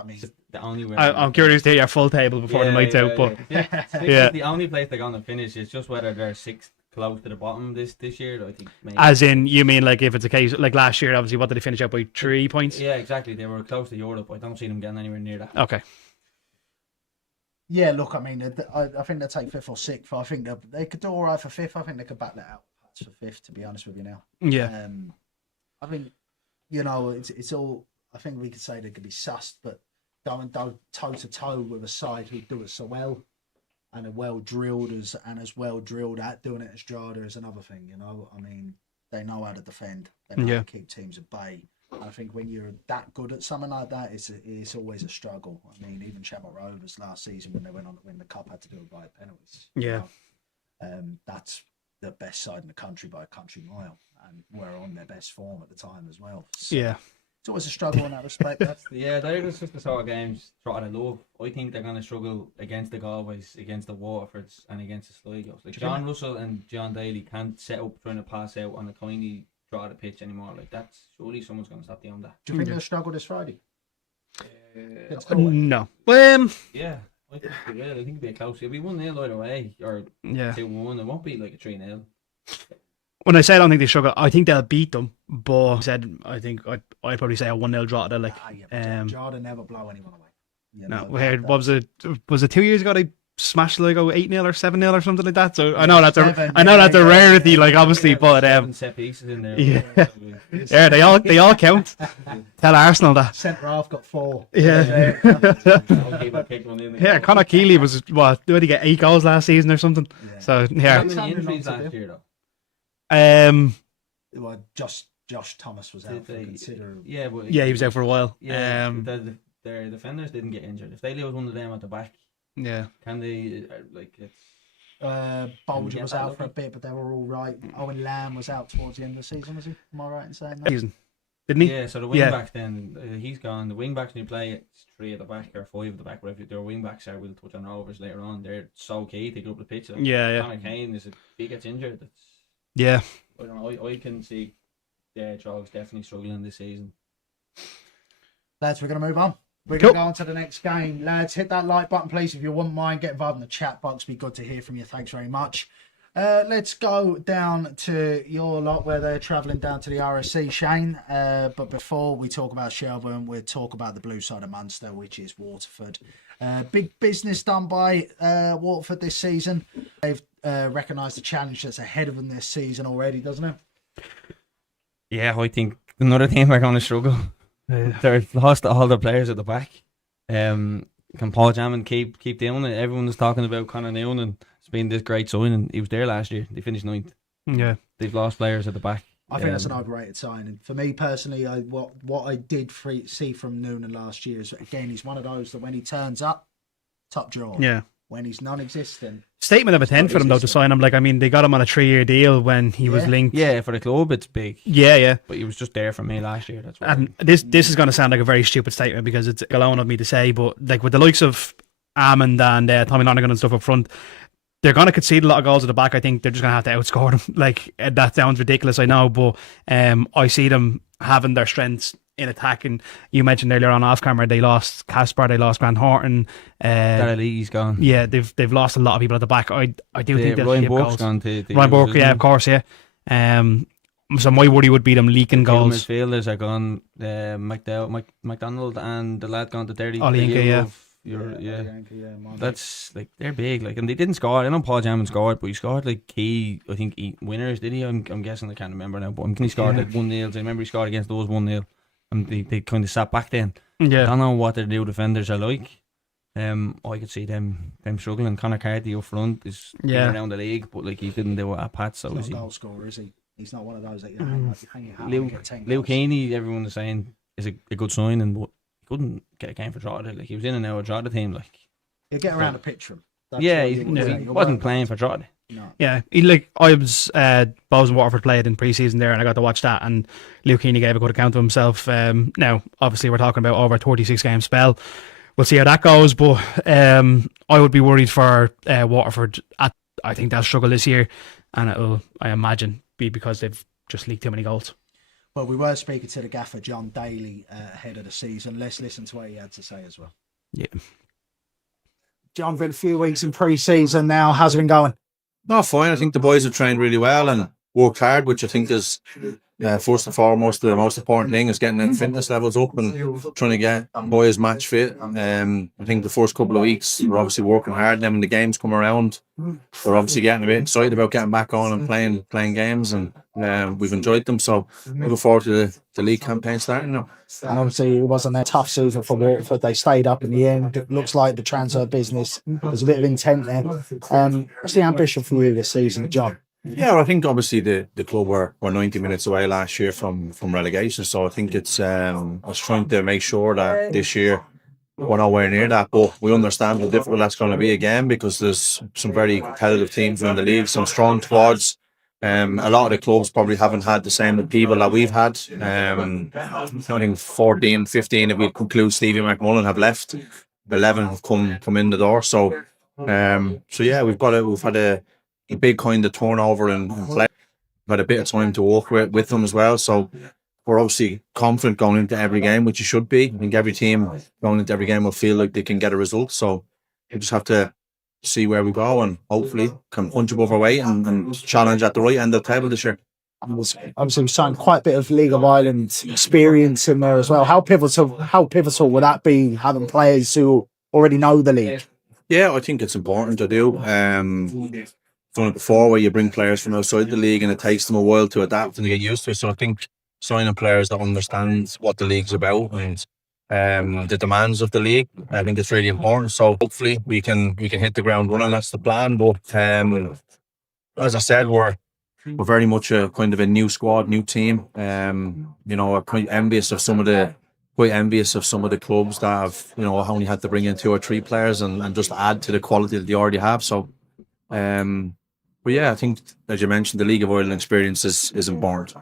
The only way. I'm curious to hear your full table before the night's out, but The only place they're going to finish is just whether they're 6th close to the bottom this year. I think. Maybe. As in, you mean like if it's a case like last year? Obviously, what did they finish up by 3 points? Yeah, exactly. They were close to Europe. I don't see them getting anywhere near that. Okay. Yeah, look, I think they'll take 5th or 6th. I think they could do all right for 5th. I think they could battle it out for 5th, to be honest with you now. Yeah. I think, it's all. I think we could say they could be sussed, but going toe to toe with a side who do it so well and are well drilled as well drilled at doing it as Drogheda is another thing. They know how to defend. They know how to keep teams at bay. I think when you're that good at something like that, it's always a struggle. Even Shamrock Rovers last season when they went on to win the cup had to do it by penalties. Yeah. That's the best side in the country by a country mile, and were on their best form at the time as well. So it's always a struggle in that respect. They're just the sort of games Drogheda love. I think they're going to struggle against the Galways, against the Waterfords, and against the Sligos. Like John Russell and John Daly can't set up trying to pass out on a tiny Drogheda pitch anymore. Like that's surely someone's going to stop them on that. Do you think they'll struggle this Friday? No. Yeah. I think they will. I think it'll be a close. It'll be 1-0 either way, or 2-1. It won't be like a 3-0. When I say I don't think they struggle, I think they'll beat them. But I think I'd probably say a 1-0 Drogheda. Drogheda never blow anyone away. What was it? Was it 2 years ago they smashed Sligo 8-0 or 7-0 or something like that? So I know that's a rarity, like obviously, but set pieces in there. Yeah, they all count. Tell Arsenal that. Centre half got 4. Yeah. Conor Keeley was did he get 8 goals last season or something? Yeah. So How many injuries last year though? Well, Josh Thomas was out for considerable. Yeah, but he was out for a while. Yeah, their defenders didn't get injured. If they lose one of them at the back, can they Bolger was out for a bit, but they were all right. Owen Lamb was out towards the end of the season, was he? Am I right in saying that? Didn't he? Yeah, so the wing back then, he's gone. The wing backs when you play, it's 3 at the back or 5 at the back, whatever their wing backs are. We'll touch on Rovers later on. They're so key to get up the pitch. Conor Kane if he gets injured, I don't know. I can see Trogs definitely struggling this season. Lads, we're going to move on. We're going to go on to the next game. Lads, hit that like button, please. If you wouldn't mind, get involved in the chat box. Be good to hear from you. Thanks very much. Let's go down to your lot where they're travelling down to the RSC, Shane. But before we talk about Shelbourne, we'll talk about the blue side of Munster, which is Waterford. Big business done by Waterford this season. They've recognised the challenge that's ahead of them this season already, doesn't it? Yeah, I think another team are going to struggle. They've lost all the players at the back. Can Paul Jammon keep doing it? Everyone is talking about Conor Noonan. It's been this great signing. He was there last year. They finished 9th. Yeah. They've lost players at the back. I think that's an overrated signing. For me personally, what I did see from Noonan last year is, again, he's one of those that when he turns up, top drawer. Yeah. When he's non-existent. Statement of intent for them though to sign him. Like, I mean, they got him on a 3-year deal when he was linked. Yeah, for the club it's big. Yeah. But he was just there for me last year. That's what. And this is going to sound like a very stupid statement because it's allowing of me to say, but like with the likes of Ammon and Tommy Lonergan and stuff up front, they're going to concede a lot of goals at the back. I think they're just going to have to outscore them. Like, that sounds ridiculous, I know, but I see them having their strengths in attack. And you mentioned earlier on off camera, they lost Casper, they lost Grant Horton. Darren gone. Yeah, they've lost a lot of people at the back. I do think they'll Ryan keep Burke's goals. gone to Ryan Burke, yeah, of course, yeah. So my worry would be them leaking goals. Midfielders are gone. McDonald and the lad gone to Derry. Olinka, yeah. That's like they're big, like, and they didn't score. I know Paul Jammon scored, but he scored like I think winners, did he? I'm guessing, I can't remember now, but I'm he scored like 1-0. I remember he scored against those 1-0, and they kind of sat back then. Yeah, I don't know what their new defenders are like. I could see them struggling. Conor Carty up front is around the league, but like he didn't do it at Pats. So he's not a goal scorer, is he? He's not one of those that you hang your hat on and get 10 Luke goals. Heaney, everyone is saying, is a good signing, but he couldn't get a game for Drogheda. Like, he was in and out of Drogheda team. Like, He'll get around the pitch for him. He wasn't playing for Drogheda. No. Yeah, I was Bows and Waterford played in pre-season there, and I got to watch that. And Luke Heaney gave a good account of himself. Now, obviously, we're talking about over a 36-game spell. We'll see how that goes, but I would be worried for Waterford. I think they'll struggle this year, and it'll, I imagine, be because they've just leaked too many goals. Well, we were speaking to the gaffer, John Daly, ahead of the season. Let's listen to what he had to say as well. Yeah. John, been a few weeks in pre-season now. How's it been going? No, fine. I think the boys have trained really well and worked hard, which I think is first and foremost the most important thing, is getting their fitness levels up and trying to get boys match fit. I think the first couple of weeks we're obviously working hard, and then when the games come around, we're obviously getting a bit excited about getting back on and playing games, and we've enjoyed them. So looking forward to the league campaign starting now. And obviously it wasn't a tough season for Waterford. They stayed up in the end. It looks like the transfer business was a bit of intent there. What's the ambition for you this season, John? Yeah, well, I think obviously the club were 90 minutes away last year from relegation, so I think it's I was trying to make sure that this year we're nowhere near that, but we understand how difficult that's going to be again, because there's some very competitive teams in the league, some strong squads. A lot of the clubs probably haven't had the same people that we've had. I think 14, 15, if we conclude Stevie McMullen, have left. 11 have come in the door. So yeah, we've had a big kind of turnover in play. We've had a bit of time to work with them as well. So we're obviously confident going into every game, which you should be. I think every team going into every game will feel like they can get a result. So you just have to see where we go and hopefully can punch above our weight and challenge at the right end of the table this year. Obviously, we've signed quite a bit of League of Ireland experience in there as well. How pivotal would that be, having players who already know the league? Yeah, I think it's important to do. Done it before, where you bring players from outside the league and it takes them a while to adapt and to get used to it. So I think signing players that understand what the league's about and the demands of the league, I think it's really important. So hopefully we can hit the ground running. That's the plan. But as I said, we're very much a kind of a new squad, new team. We're quite envious of some of the clubs that have, only had to bring in 2 or 3 players and just add to the quality that they already have. So but yeah, I think, as you mentioned, the League of Ireland experience is important.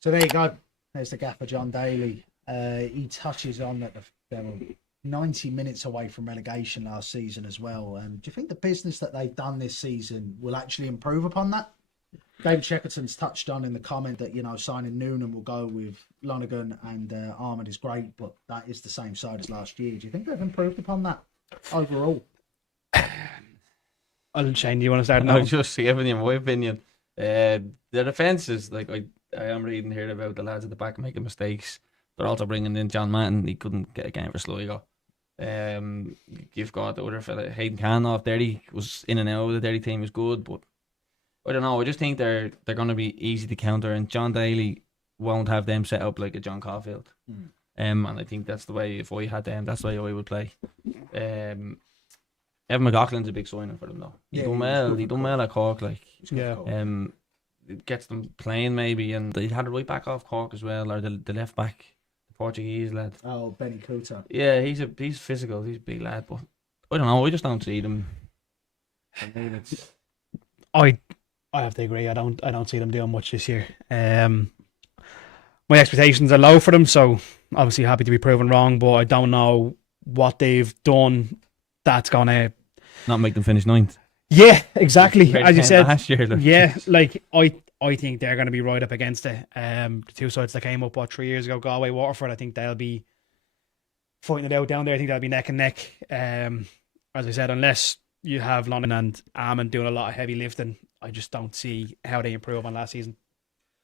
So there you go. There's the gaffer, John Daly. He touches on that they were 90 minutes away from relegation last season as well. Do you think the business that they've done this season will actually improve upon that? David Sheckerton's touched on in the comment that, signing Noonan will go with Lonergan and Armand is great, but that is the same side as last year. Do you think they've improved upon that overall? Shane, do you want to start I now? was just giving you my opinion. The defence is like I am reading here about the lads at the back making mistakes. They're also bringing in John Manton. He couldn't get a game for Sligo. You've got the other fella, Hayden Cann off Derry, was in and out of the Derry team, was good, but I don't know. I just think they're going to be easy to counter, and John Daly won't have them set up like a John Caulfield. And I think that's the way, if I had them, that's the way I would play. Evan McLaughlin's a big signing for them though. He done well at Cork, like. Yeah. It gets them playing maybe, and they had a right back off Cork as well, or the left back, the Portuguese lad. Oh, Benny Couto. Yeah, he's physical, he's a big lad, but I don't know, I just don't see them. I mean, it's I have to agree. I don't see them doing much this year. My expectations are low for them, so obviously happy to be proven wrong, but I don't know what they've done that's gonna not make them finish ninth. Yeah, exactly. As you said, last year, yeah, like I think they're going to be right up against it. The two sides that came up 3 years ago, Galway, Waterford, I think they'll be fighting it out down there. I think they'll be neck and neck. As I said, unless you have London and Amon doing a lot of heavy lifting, I just don't see how they improve on last season.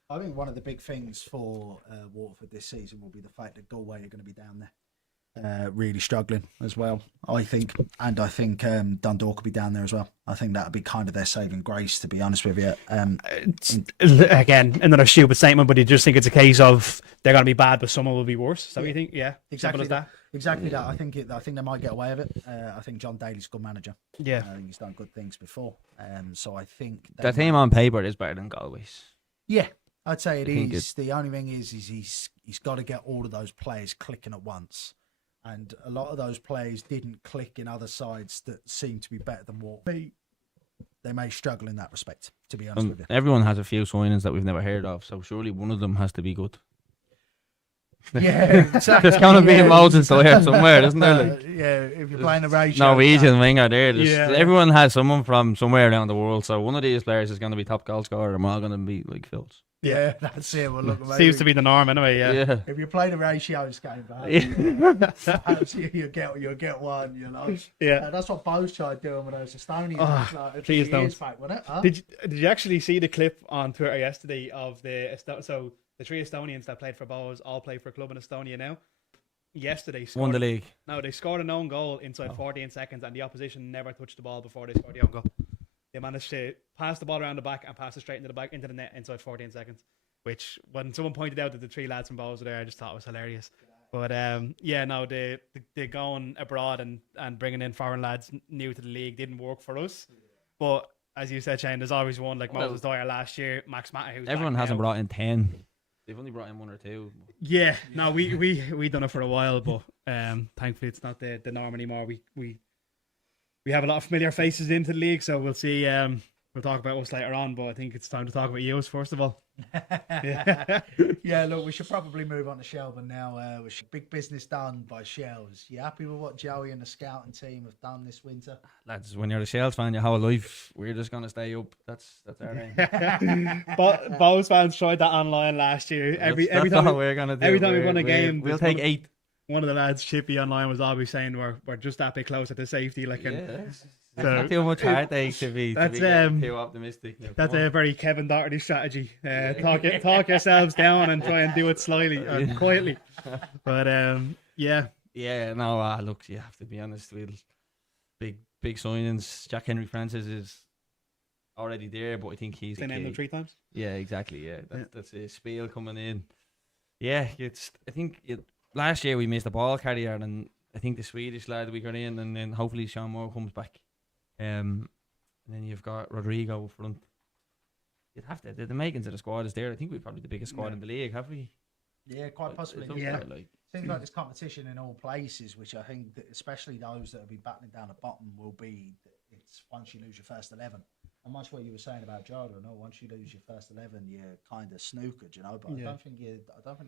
I think one of the big things for Waterford this season will be the fact that Galway are going to be down there. Really struggling as well, I think, and I think Dundalk will be down there as well. I think that'll be kind of their saving grace, to be honest with you. Again, another stupid statement, but you just think it's a case of they're going to be bad, but someone will be worse. Is that what you think? Yeah, exactly simple as that. Exactly that. I think they might get away with it. I think John Daly's a good manager. Yeah, I think he's done good things before. So I think that team on paper is better than Galway's. Yeah, I'd say it is. The only thing is he's got to get all of those players clicking at once. And a lot of those players didn't click in other sides that seem to be better than what they may struggle in that respect, to be honest with you. Everyone has a few signings that we've never heard of, so surely one of them has to be good. Yeah, exactly. There's going to be a Moses there somewhere, isn't there? Like, yeah, if you're playing a ratio. Norwegian winger there. Everyone has someone from somewhere around the world, so one of these players is going to be top goal scorer, and we're all going to be like Phils. Yeah, that's it. Well, look, seems to be the norm anyway. Yeah. If you play the ratios game, perhaps you'll get one. You know. Yeah. That's what Bo's tried doing with those Estonians. Oh, please don't. Back, wasn't it? Huh? Did you actually see the clip on Twitter yesterday of the three Estonians that played for Bo's all play for a club in Estonia now? Yesterday won the league. No, they scored an own goal inside 14 seconds, and the opposition never touched the ball before they scored the own goal. They managed to pass the ball around the back and pass it straight into the net inside 14 seconds. Which, when someone pointed out that the three lads from Bows were there, I just thought it was hilarious. But they going abroad and bringing in foreign lads new to the league didn't work for us. But as you said, Shane, there's always one like Moses Dwyer last year, Max Matter. Everyone hasn't brought in 10. They've only brought in 1 or 2. Yeah, no, we done it for a while, but thankfully it's not the norm anymore. We have a lot of familiar faces into the league, so we'll see. We'll talk about us later on, but I think it's time to talk about you first of all. Yeah, look, we should probably move on to Shelbourne now. Big business done by Shells. You happy with what Joey and the scouting team have done this winter? Lads, when you're a Shells fan your whole life, we're just going to stay up. That's our aim. But Bows fans tried that online last year. Every time we're gonna do. Every time we won a game, we'll take 8. One of the lads, Chippy, online was always saying we're just that bit closer to safety. Like, not too much heartache to be too optimistic. That's a very Kevin Doherty strategy. Talk yourselves down and try and do it slyly and quietly. But look, you have to be honest. With big signings, Jack Henry Francis is already there, but I think he's. They named him 3 times. Yeah, exactly. Yeah, that's a spiel coming in. Yeah, last year we missed the ball carrier, and I think the Swedish lad we got in, and then hopefully Sean Moore comes back. And then you've got Rodrigo up front. You'd have to. The makings of the squad is there. I think we're probably the biggest squad in the league, have we? Yeah, quite possibly. Seems like there's competition in all places, which I think, that especially those that will be battling down the bottom, will be. It's once you lose your first 11, and much what you were saying about Jordan. Once you lose your first 11, you're kind of snookered, But I don't think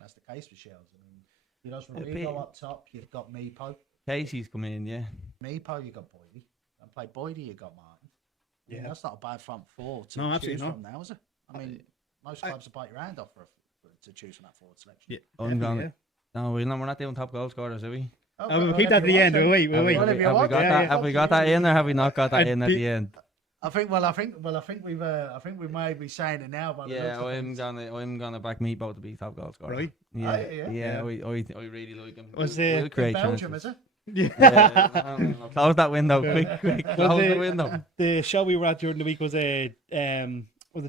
that's the case with Shells. I mean, you know, Rodrigo up top. You've got Meepo. Casey's coming in, yeah. Meepo, you got Boydie. And play Boydie, you got Martin. Yeah, that's not a bad front four to choose from now, is it? I mean, most clubs will bite your hand off to choose from that forward selection. Yeah, No, we're not doing top goal scorers, are we? We'll keep that at the end. We'll wait. Have we got that in, or have we not got that in at the end? I think we may be saying it now. By the Yeah, looks of things. I'm gonna back Meatball to be top goal scorer. Right. Yeah, Yeah. yeah. I really like him. Was We'll it create Belgium, chances. is it? Yeah. Close that window, quick, close the window. The show we were at during the week was it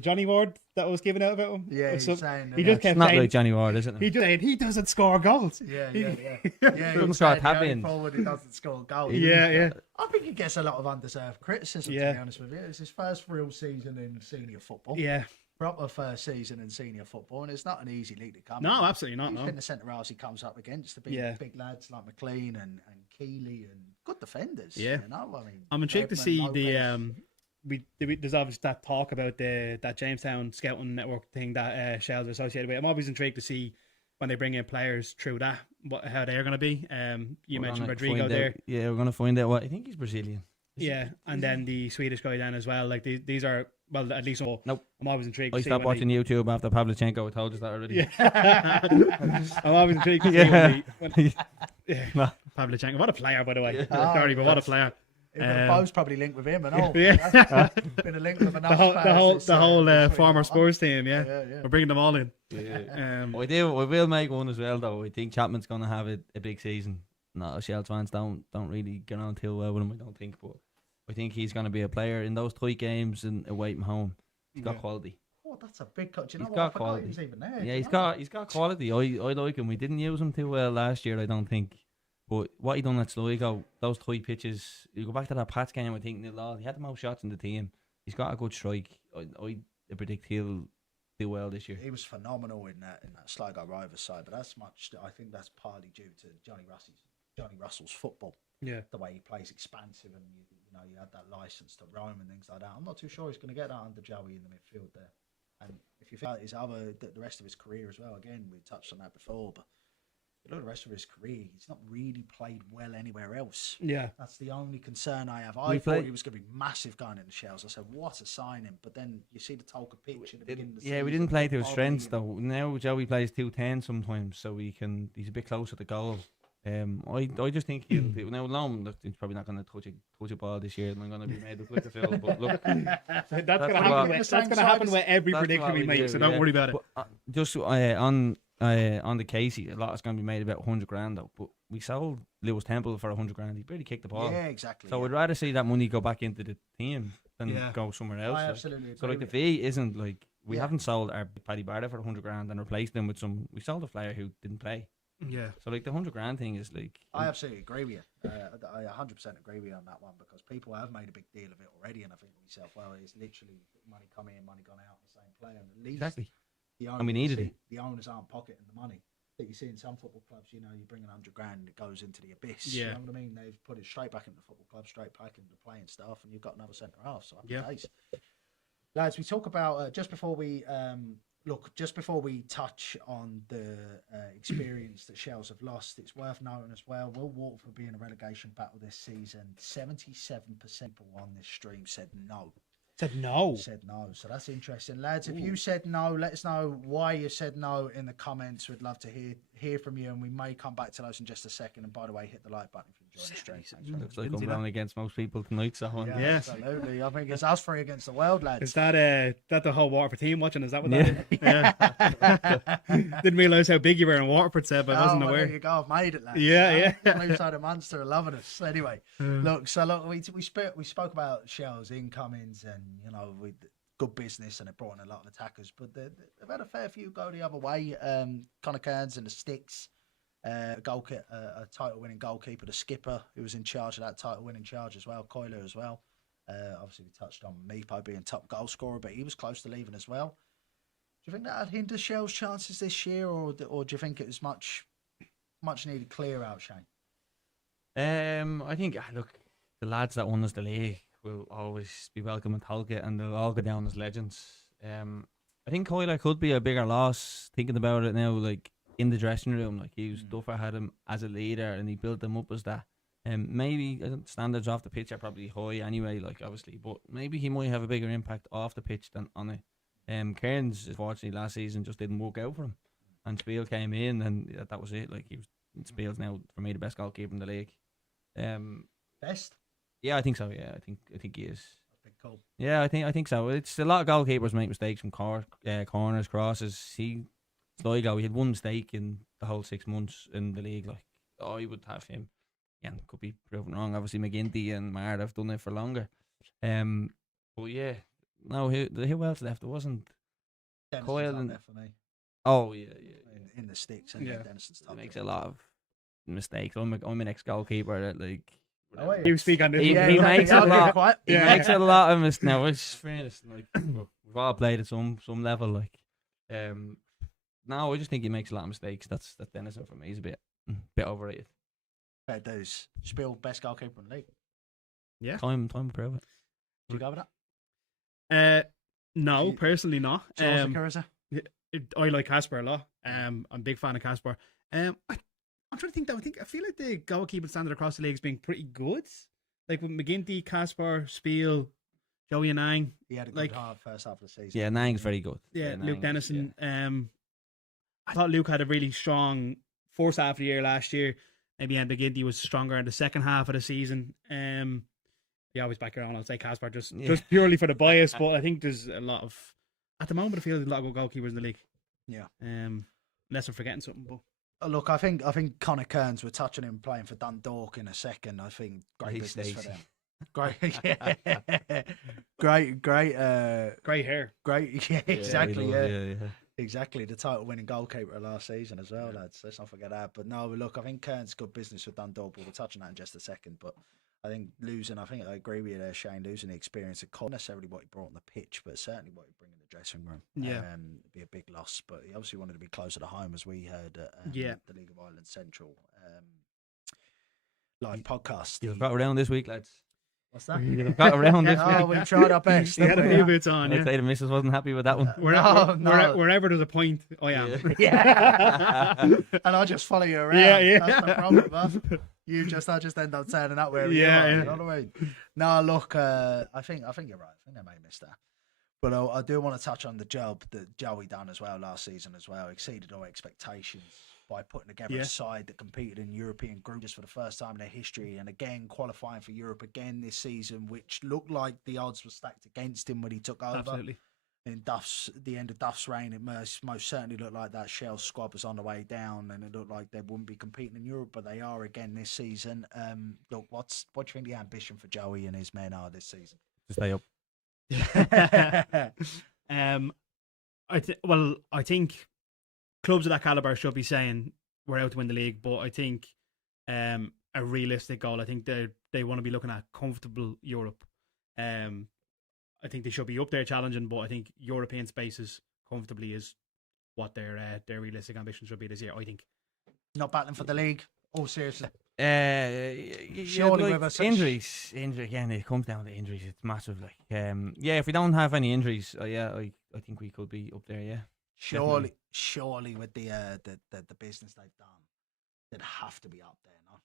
Johnny Ward that was given out about him? Yeah, Or he's something? saying He that. just kept It's not saying like Johnny Ward, is it? he doesn't score goals. Yeah. Doesn't he's score saying the tap only ins. forward who doesn't score goals. Yeah. I think he gets a lot of undeserved criticism. To Yeah. be honest with you, it's his first real season in senior football. Yeah. Proper first season in senior football, and it's not an easy league to come. No, in. absolutely not. He's No. been the centre halves he comes up against, the big lads like McClean and Keeley and good defenders. Yeah. You know, I mean, I'm intrigued to Redmond, see Lopez. there's obviously that talk about that Jamestown scouting network thing that Shells are associated with. I'm always intrigued to see when they bring in players through that, how they're going to be. You We're mentioned gonna Rodrigo find there. out- Yeah, we're gonna find out what I think he's Brazilian. Yeah, and then the Swedish guy then as well. Like these are, well, at least Nope. I'm always intrigued. I to see stopped when watching YouTube after Pavlichenko. I told you that already. Yeah. I'm always intrigued to see when Pavlichenko. What a player, by the way. Sorry, but what a player. Bo's probably linked with him and all. Yeah. Been a link with enough. The whole this week. former Spurs team. Yeah. Yeah. We're bringing them all in. I will make one as well though. I think Chapman's gonna have a big season. No, Shells fans don't really get on too well with him, I don't think, but I think he's gonna be a player in those tight games and away from home. He's got quality. Oh, that's a big cut. Do you know He's what? I got forgot quality. he was even there. Yeah, Do he's you know? got quality. I like him. We didn't use him too well last year, I don't think. But what he done at Sligo, those tight pitches, you go back to that Pats game, I think he had the most shots in the team. He's got a good strike. I predict he'll do well this year. He was phenomenal in that Sligo Rovers side, but I think that's partly due to Johnny Russell's football. Yeah. The way he plays expansive, and you had that license to roam and things like that. I'm not too sure he's going to get that under Joey in the midfield there. And if you feel like the rest of his career as well, again, we touched on that before, but you look at the rest of his career, he's not really played well anywhere else. Yeah. That's the only concern I have. I thought he was going to be massive going in the Shells. I said, what a signing. But then you see the Tolka pitch at the beginning of the season. Yeah, we didn't play to his strengths though. Now Joey plays 210 sometimes, so he's a bit closer to goal. I just think he'll do. Now, look, he's probably not going to touch a ball this year, and I'm going to be made to look a fill. But look, that's going to happen with every prediction we make. So don't worry about it. But, just on the Casey, a lot is going to be made about 100 grand though. But we sold Lewis Temple for 100 grand. He barely kicked the ball. Yeah, exactly. So I'd rather see that money go back into the team than go somewhere else. I absolutely agree. So like the fee isn't like we haven't sold our Paddy Barda for 100 grand and replaced him with some. We sold a player who didn't play. Yeah. So like the 100 grand thing is like. I absolutely agree with you. I 100% agree with you on that one, because people have made a big deal of it already, and I think to myself, well, it's literally money come in, money gone out, the same player. And at least Exactly. the And we needed it. The owners aren't pocketing the money that you see in some football clubs. You bring 100 grand and it goes into the abyss. Yeah. You know what I mean? They've put it straight back into the football club, straight back into the playing staff, and you've got another centre half. So happy days. Lads, we talk about just before we touch on the experience that Shells have lost, it's worth noting as well, will Waterford be in a relegation battle this season? 77% people on this stream said no. Said no. So that's interesting. Lads, if you said no, let us know why you said no in the comments. We'd love to hear from you, and we may come back to those in just a second. And by the way, hit the like button if you enjoyed the stream. Looks like I'm going against most people tonight, so Yeah, absolutely. I think it's us three against the world, lads. Is that the whole Waterford team watching? Is that what that is? Yeah. Didn't realise how big you were in Waterford, said, but I wasn't aware. There you go. I've made it, lads. Yeah. Blue side of Munster are loving us. Anyway, look, we spoke about Shells incomings and with good business, and they brought in a lot of attackers, but they've had a fair few go the other way. Connor Kearns and the Sticks, a title-winning goalkeeper, the skipper who was in charge of that title-winning charge as well, Coiler as well. Obviously, we touched on Meepo being top goal scorer, but he was close to leaving as well. Do you think that hindered Shell's chances this year, or do you think it was much needed clear out, Shane? I think look, the lads that won us the league will always be welcome in Tolka, and they'll all go down as legends. I think Coiler could be a bigger loss, thinking about it now, like in the dressing room. Like Duffer had him as a leader and he built them up as that. Maybe standards off the pitch are probably high anyway, like obviously, but maybe he might have a bigger impact off the pitch than on it. Kearns, unfortunately, last season just didn't work out for him, and Spiel came in, and that was it. Like Spiel's now for me the best goalkeeper in the league. Best? Yeah, I think so. Yeah, I think he is. Cool. Yeah, I think so. It's a lot of goalkeepers make mistakes from corners, crosses. Sligo, he had one mistake in the whole 6 months in the league. Like, I would have him. Yeah, could be proven wrong. Obviously, McGinty and Mard have done it for longer. But yeah, no, who else left? It wasn't Denison's Coyle not and there for me. oh yeah. In the sticks, and Yeah. Denison's He top. makes a lot of mistakes. I'm an ex-goalkeeper that Oh, yeah. You speak on this. He one. makes a lot. Quiet. He makes a lot of mistakes. Now, it's fairness. Like, we've all played at some level. Like, no, I just think he makes a lot of mistakes. That's Denison for me. He's a bit overrated. Fair dues. Spiel best goalkeeper in the league. Yeah. Time to prove it. Do you go with that? No, personally not. I like Casper a lot. I'm a big fan of Casper. I'm trying to think though. I feel like the goalkeeping standard across the league has been pretty good. Like with McGinty, Casper, Spiel, Joey Anang. He had a good Like- first half of the season. Yeah, Nang's very good. Yeah, Nang Luke is- Dennison. I thought Luke had a really strong first half of the year last year. Maybe McGinty was stronger in the second half of the season. Yeah, I was back around. I'll say Casper just purely for the bias, but I think there's a lot of at the moment. I feel there's a lot of good goalkeepers in the league. Yeah. Unless I'm forgetting something, but Look, I think Connor Kearns, we're touching him playing for Dundalk in a second. I think great He business for stays. them. Great, yeah. great, great hair. great. Yeah, exactly. Yeah, yeah. exactly. The title-winning goalkeeper last season as well, lads. Let's not forget that. But no, look, I think Kearns good business with Dundalk. We'll touch on that in just a second. But I think losing, I think I agree with you there, Shane. Losing the experience of not necessarily what he brought on the pitch, but certainly what he bring in the dressing room. Yeah. Be a big loss. But he obviously wanted to be closer to home, as we heard at Yeah. the League of Ireland Central live podcast. You've got around this week, lads. What's that? You've got around this Oh, week. we tried our best. He had a didn't we? few bits on. I'd Yeah. say the missus wasn't happy with that one. Wherever there's a point, I am. Yeah. And I just follow you around. Yeah, yeah. That's the problem, man. I just end up turning up where you are. Yeah. You know what I mean? No, look, I think you're right. I think they may have missed that. But I do want to touch on the job that Joey done as well last season as well. Exceeded all expectations by putting together a side that competed in European groups for the first time in their history, and again qualifying for Europe again this season, which looked like the odds were stacked against him when he took over. Absolutely. In the end of Duff's reign, it most certainly looked like that Shell squad was on the way down, and it looked like they wouldn't be competing in Europe, but they are again this season. Look, what do you think the ambition for Joey and his men are this season? To stay up. I think clubs of that caliber should be saying we're out to win the league, but I think a realistic goal. I think they want to be looking at comfortable Europe. I think they should be up there challenging, but I think European spaces comfortably is what their realistic ambition should be this year. I think. Not battling for the league. All seriously. Surely with us- injuries again. It comes down to injuries. It's massive. Like, if we don't have any injuries, I think we could be up there. Yeah, Surely with the business they've done, they'd have to be up there. No.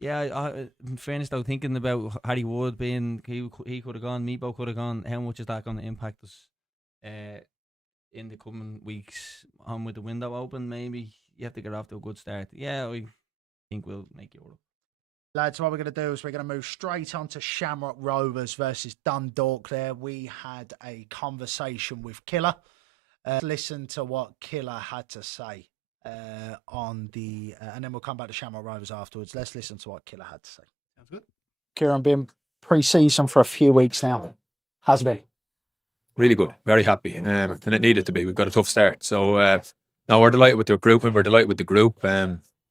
yeah. In fairness, though, thinking about Harry Wood being he could have gone, Meebo could have gone. How much is that going to impact us in the coming weeks? On with the window open, maybe you have to get off to a good start. Yeah, I think we'll make Europe. Lads, what we're going to do is we're going to move straight on to Shamrock Rovers versus Dundalk there. We had a conversation with Killer. Listen to what Killer had to say on the... and then we'll come back to Shamrock Rovers afterwards. Let's listen to what Killer had to say. Sounds good. Kieran, been pre-season for a few weeks now. How's it been? Really good, very happy, and it needed to be. We've got a tough start, so no, we're delighted with the group, and we're delighted with the group.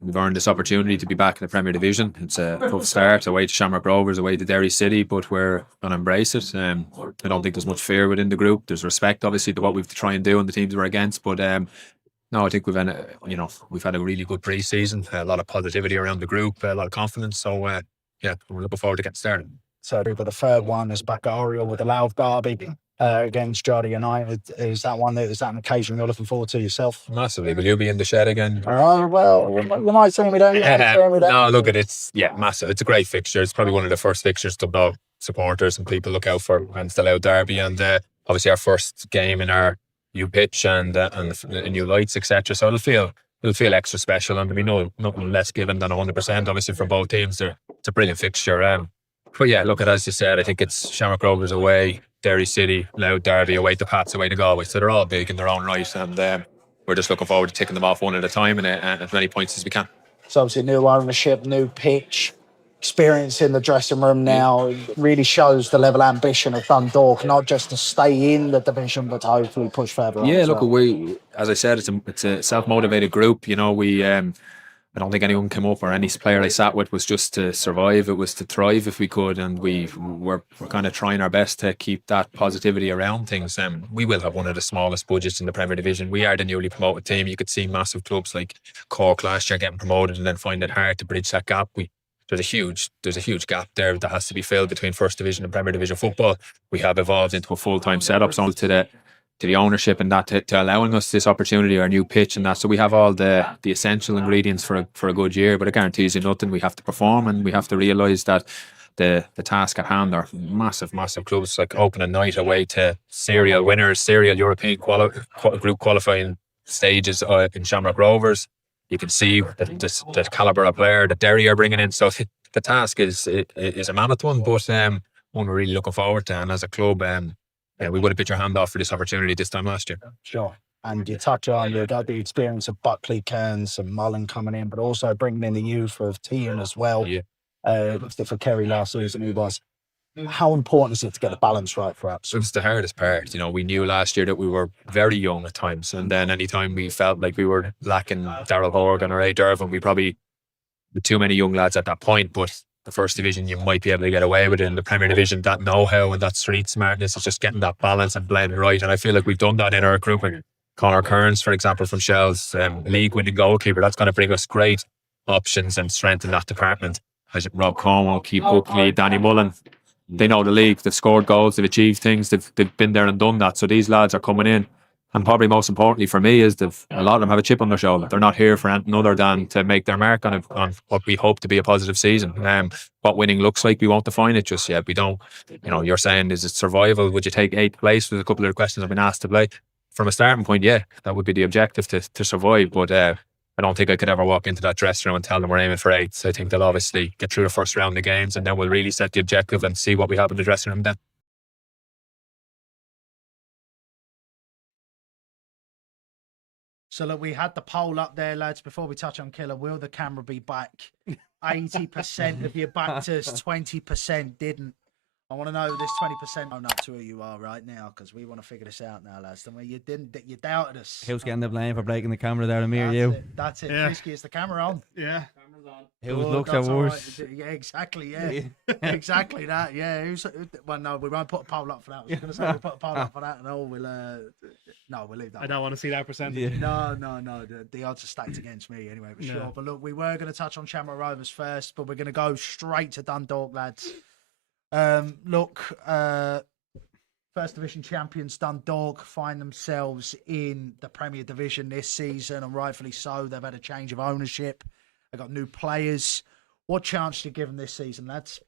We've earned this opportunity to be back in the Premier Division. It's a tough start, away to Shamrock Rovers, away to Derry City, but we're going to embrace it. I don't think there's much fear within the group. There's respect, obviously, to what we've to try and do and the teams we're against, but no, I think we've had a really good pre-season, a lot of positivity around the group, a lot of confidence. So yeah, we're looking forward to getting started. So, but the third one is back at Oriel with the Louth derby against Drogheda United. Is that an occasion you're looking forward to yourself? Massively. Will you be in the shed again? Oh, well, you might see me there. No, look, it's massive. It's a great fixture. It's probably one of the first fixtures to know supporters and people look out for when it's the Louth derby, and obviously our first game in our new pitch and the new lights, etc. So it'll feel extra special, and there'll be nothing less given than 100%. Obviously from both teams, it's a brilliant fixture. But yeah, look, as you said, I think it's Shamrock Rovers away, Derry City, Louth, Derby away to Pats, away to Galway. So they're all big in their own right, and we're just looking forward to taking them off one at a time and as many points as we can. So obviously new ownership, new pitch, experience in the dressing room now. It really shows the level of ambition of Dundalk, not just to stay in the division, but to hopefully push further on. Yeah, as look, well. we, as I said, it's a self-motivated group. You know, I don't think anyone came up or any player I sat with was just to survive. It was to thrive if we could, and we're kind of trying our best to keep that positivity around things. We will have one of the smallest budgets in the Premier Division. We are the newly promoted team. You could see massive clubs like Cork last year getting promoted and then find it hard to bridge that gap. There's a huge gap there that has to be filled between First Division and Premier Division football. We have evolved into a full-time setup, so to the ownership and that to allowing us this opportunity, our new pitch and that. So we have all the essential ingredients for a good year, but it guarantees you nothing. We have to perform, and we have to realise that the task at hand are massive clubs, like opening night away to serial winners, serial European group qualifying stages in Shamrock Rovers. You can see the calibre of player that Derry are bringing in. So the task is a mammoth one, but one we're really looking forward to. And as a club, we would have put your hand off for this opportunity this time last year. Sure. And you touch on, you got the experience of Buckley, Kearns and Mullen coming in, but also bringing in the youth of Tian as well. Yeah. For Kerry last season, who was. How important is it to get the balance right for us? It was the hardest part. You know, we knew last year that we were very young at times, and then anytime we felt like we were lacking Darrell Horgan or A. Dervin, we probably with too many young lads at that point. But the First Division, you might be able to get away with it. In the Premier Division, that know-how and that street smartness is just getting that balance and blending right. And I feel like we've done that in our grouping. Connor Kearns, for example, from Shell's league-winning goalkeeper, that's going to bring us great options and strength in that department. As Rob Cornwall, Keith Buckley, Danny Mullen. They know the league, they've scored goals, they've achieved things, they've been there and done that. So these lads are coming in, and probably most importantly for me is a lot of them have a chip on their shoulder. They're not here for anything other than to make their mark on what we hope to be a positive season. What winning looks like, we won't define it just yet. We don't, you're saying, is it survival? Would you take 8th place? There's a couple of questions I've been asked to play. From a starting point, yeah, that would be the objective to survive. But I don't think I could ever walk into that dressing room and tell them we're aiming for 8th. So I think they'll obviously get through the first round of games, and then we'll really set the objective and see what we have in the dressing room then. So look, we had the poll up there, lads. Before we touch on Killer, will the camera be back? 80% of you backed us, 20% didn't. I want to know this 20% own up to who you are right now, because we want to figure this out now, lads. You doubted us. Who's getting the blame for breaking the camera there, me or you? That's it. Yeah. Fisky, is the camera on? Yeah. Who looks at worse? Right. Yeah, exactly. Yeah, exactly that. Yeah. Well, no, we won't put a poll up for that. I was going to say we'll put a poll up for that, and we'll leave that. I don't want to see that percentage. Yeah. No. The odds are stacked against me anyway, for sure. But look, we were going to touch on Shamrock Rovers first, but we're going to go straight to Dundalk, lads. First Division champions Dundalk find themselves in the Premier Division this season, and rightfully so. They've had a change of ownership. They've got new players. What chance do you give them this season, lads?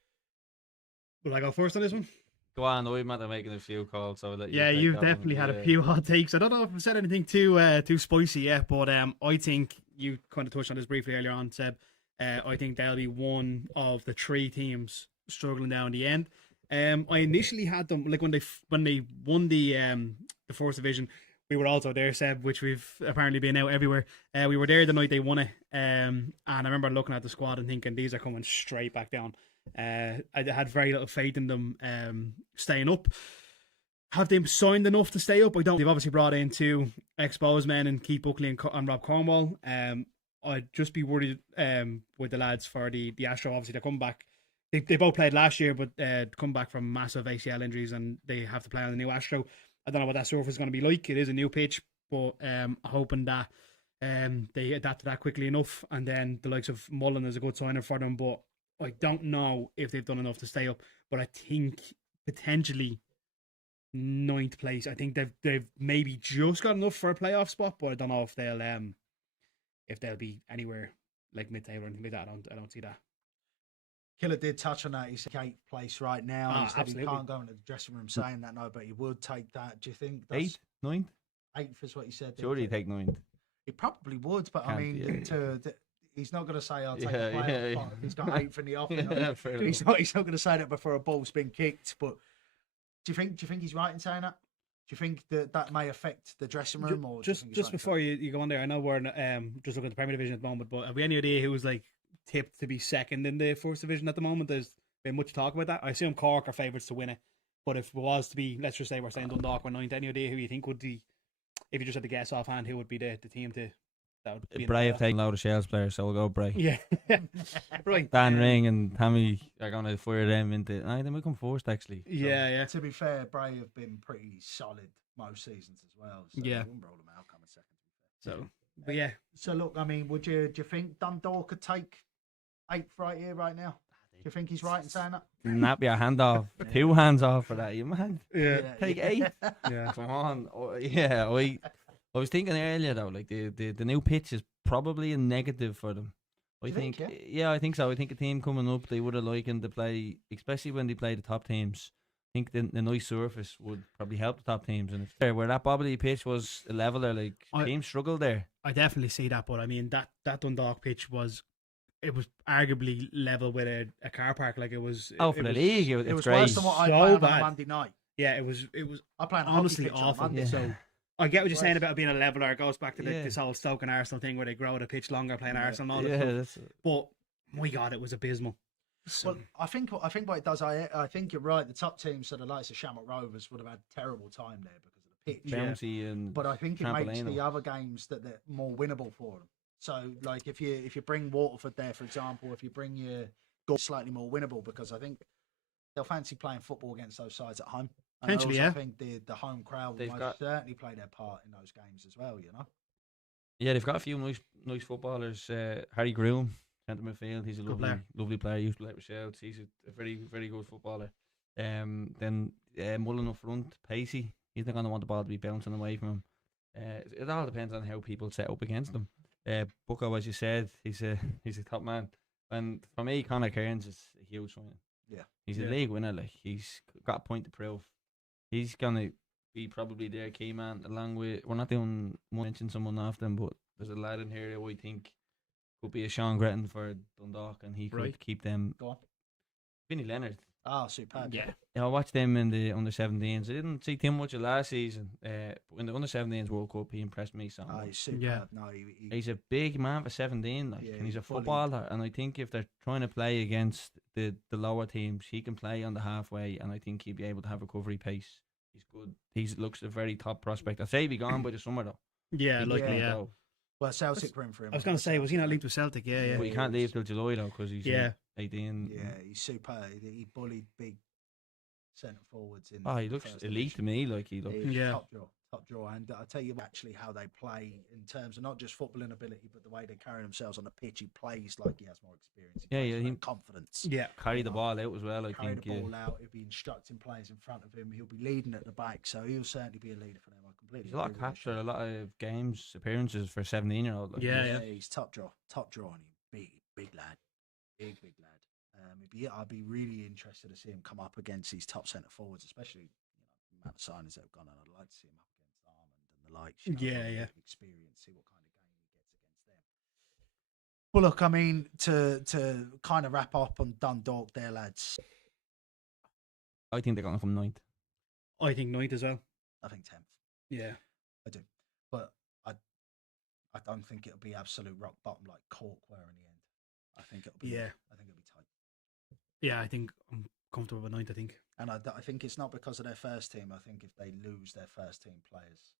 Will I go first on this one? Go on, I'm at making a few calls. So that yeah, you've definitely had a few hot takes. I don't know if I've said anything too spicy yet, but I think you kind of touched on this briefly earlier on, Seb. I think they'll be one of the 3 teams struggling down the end. I initially had them like when they won the First Division. We were also there, Seb, which we've apparently been out everywhere. We were there the night they won it, and I remember looking at the squad and thinking these are coming straight back down. I had very little faith in them staying up. Have they signed enough to stay up? I don't. They've obviously brought in 2 exposed men and Keith Buckley and Rob Cornwall. I'd just be worried with the lads for the Astro. Obviously, they're coming back. They both played last year, but come back from massive ACL injuries, and they have to play on the new Astro. I don't know what that surface is going to be like. It is a new pitch, but hoping that they adapt to that quickly enough. And then the likes of Mullen is a good signer for them, but I don't know if they've done enough to stay up. But I think potentially 9th place. I think they've maybe just got enough for a playoff spot, but I don't know if they'll be anywhere like mid-table or anything like that. I don't see that. Killer did touch on that. He's 8th place right now. He said absolutely. he can't go into the dressing room saying that, no, but he would take that. Do you think 8th, 9th? 8th is what he said? Sure, you take 9th. He probably would, but I mean, he's not going to say I'll take Yeah, a player yeah, off if he's got 8 in the offing. Yeah, fair He's not going to say that before a ball's been kicked. But do you think he's right in saying that? Do you think that may affect the dressing room, or just before you go on there? I know we're just looking at the Premier Division at the moment, but have we any idea who's like tipped to be second in the First Division at the moment? There's been much talk about that. I assume Cork are favourites to win it, but if it was to be, let's just say we're saying Dundalk were 9th, any idea who you think would be, if you just had to guess offhand, who would be the team that would be? Bray have taken a load of Shells players, so we'll go Bray. Yeah, right. Dan Ring and Tammy are going to fire them into. They might come first actually. Yeah. To be fair, Bray have been pretty solid most seasons as well. So Yeah. I wouldn't roll them out coming second. So, but yeah. So look, I mean, do you think Dundalk could take 8th right here, right now? Do you think he's right in saying that? Nap your hand off. 2 hands off for that, you man. Yeah. Take 8. Yeah. Come on. Oh, yeah, I was thinking earlier though, like the new pitch is probably a negative for them. I think, I think so. I think a team coming up, they would have liked to play, especially when they play the top teams. I think the nice surface would probably help the top teams, and if where that bobbly pitch was a leveler, like teams struggled there. I definitely see that, but I mean that Dundalk pitch was arguably level with a car park. Like it was. For the league, it was great. Worse than what I played on a Monday night. Yeah, it was. I played honestly awful. Monday, So I get what you're saying about it being a leveler. It goes back to Yeah. this whole Stoke and Arsenal thing where they grow the pitch longer playing Arsenal and all Yeah, that that's stuff. But my God, it was abysmal. Well, I think what it does. I think you're right. The top teams, so the likes of Shamrock Rovers, would have had a terrible time there because of the pitch. bouncy and. But I think it makes trampoline. the other games that they're more winnable for them. So, like if you bring Waterford there, for example, if you bring your goal slightly more winnable, because I think they'll fancy playing football against those sides at home. And Potentially, I yeah. think the home crowd They've will got- certainly play their part in those games as well. You know. Yeah, they've got a few nice footballers. Harry Groom, centre midfield. He's a lovely player. He used to play with Shells. He's a very, very good footballer. Then Mullen up front, Pacey. He's not going to want the ball to be bouncing away from him. It all depends on how people set up against him. Bucko, as you said, he's a top man. And for me, Conor Cairns is a huge one. Yeah. He's a league winner. Like he's got a point to prove. He's gonna be probably their key man, along with, we're not doing mention someone often, but there's a lad in here who I think could be a Sean Gretton for Dundalk, and he could keep them. Go on. Vinnie Leonard. Oh, superb. Yeah. I watched them in the under 17s. I didn't see too much of last season. But in the under 17s World Cup, he impressed me so much. He's superb. Yeah. No, He's a big man for 17, like, Yeah, and he's a he's fully- footballer. And I think if they're trying to play against the lower teams, he can play on the halfway, and I think he'll be able to have recovery pace. He's good. He looks a very top prospect. I'd say he'll be gone by the summer though. Yeah, likely. Yeah. Yeah. Well, Celtic were in for him. I was going to say, was he not linked with Celtic? Yeah. But he can't leave till July though, because he's 18. Yeah, he's superb. He bullied big centre forwards in. Oh, he looks first elite division. to me. Like he looks. He's Yeah. top draw. And I'll tell you actually how they play in terms of not just footballing ability, but the way they carry themselves on the pitch. He plays like he has more experience. He Yeah, plays yeah, with he- confidence. Yeah. Carry the ball out as well. I Carry think. the ball out. He'll be instructing players in front of him. He'll be leading at the back, so he'll certainly be a leader for them. I completely. He's a lot of agree with capture, you. a lot of games appearances for a 17-year-old. Like, Yeah. He's top draw, and he's big lad, big lad. I'd be really interested to see him come up against these top centre forwards, especially the amount of signings that have gone on. I'd like to see him up against Armand and the likes. Yeah. Experience, see what kind of game he gets against them. Well, look, I mean, to kind of wrap up on Dundalk there, lads. I think they're going to come 9th. I think 9th as well. I think 10th. Yeah. I do, but I don't think it'll be absolute rock bottom like Cork were in the end. I think it'll be. Yeah. I think it'll be tight. Yeah, I think I'm comfortable with 9th, I think. And I think it's not because of their first team. I think if they lose their first team players.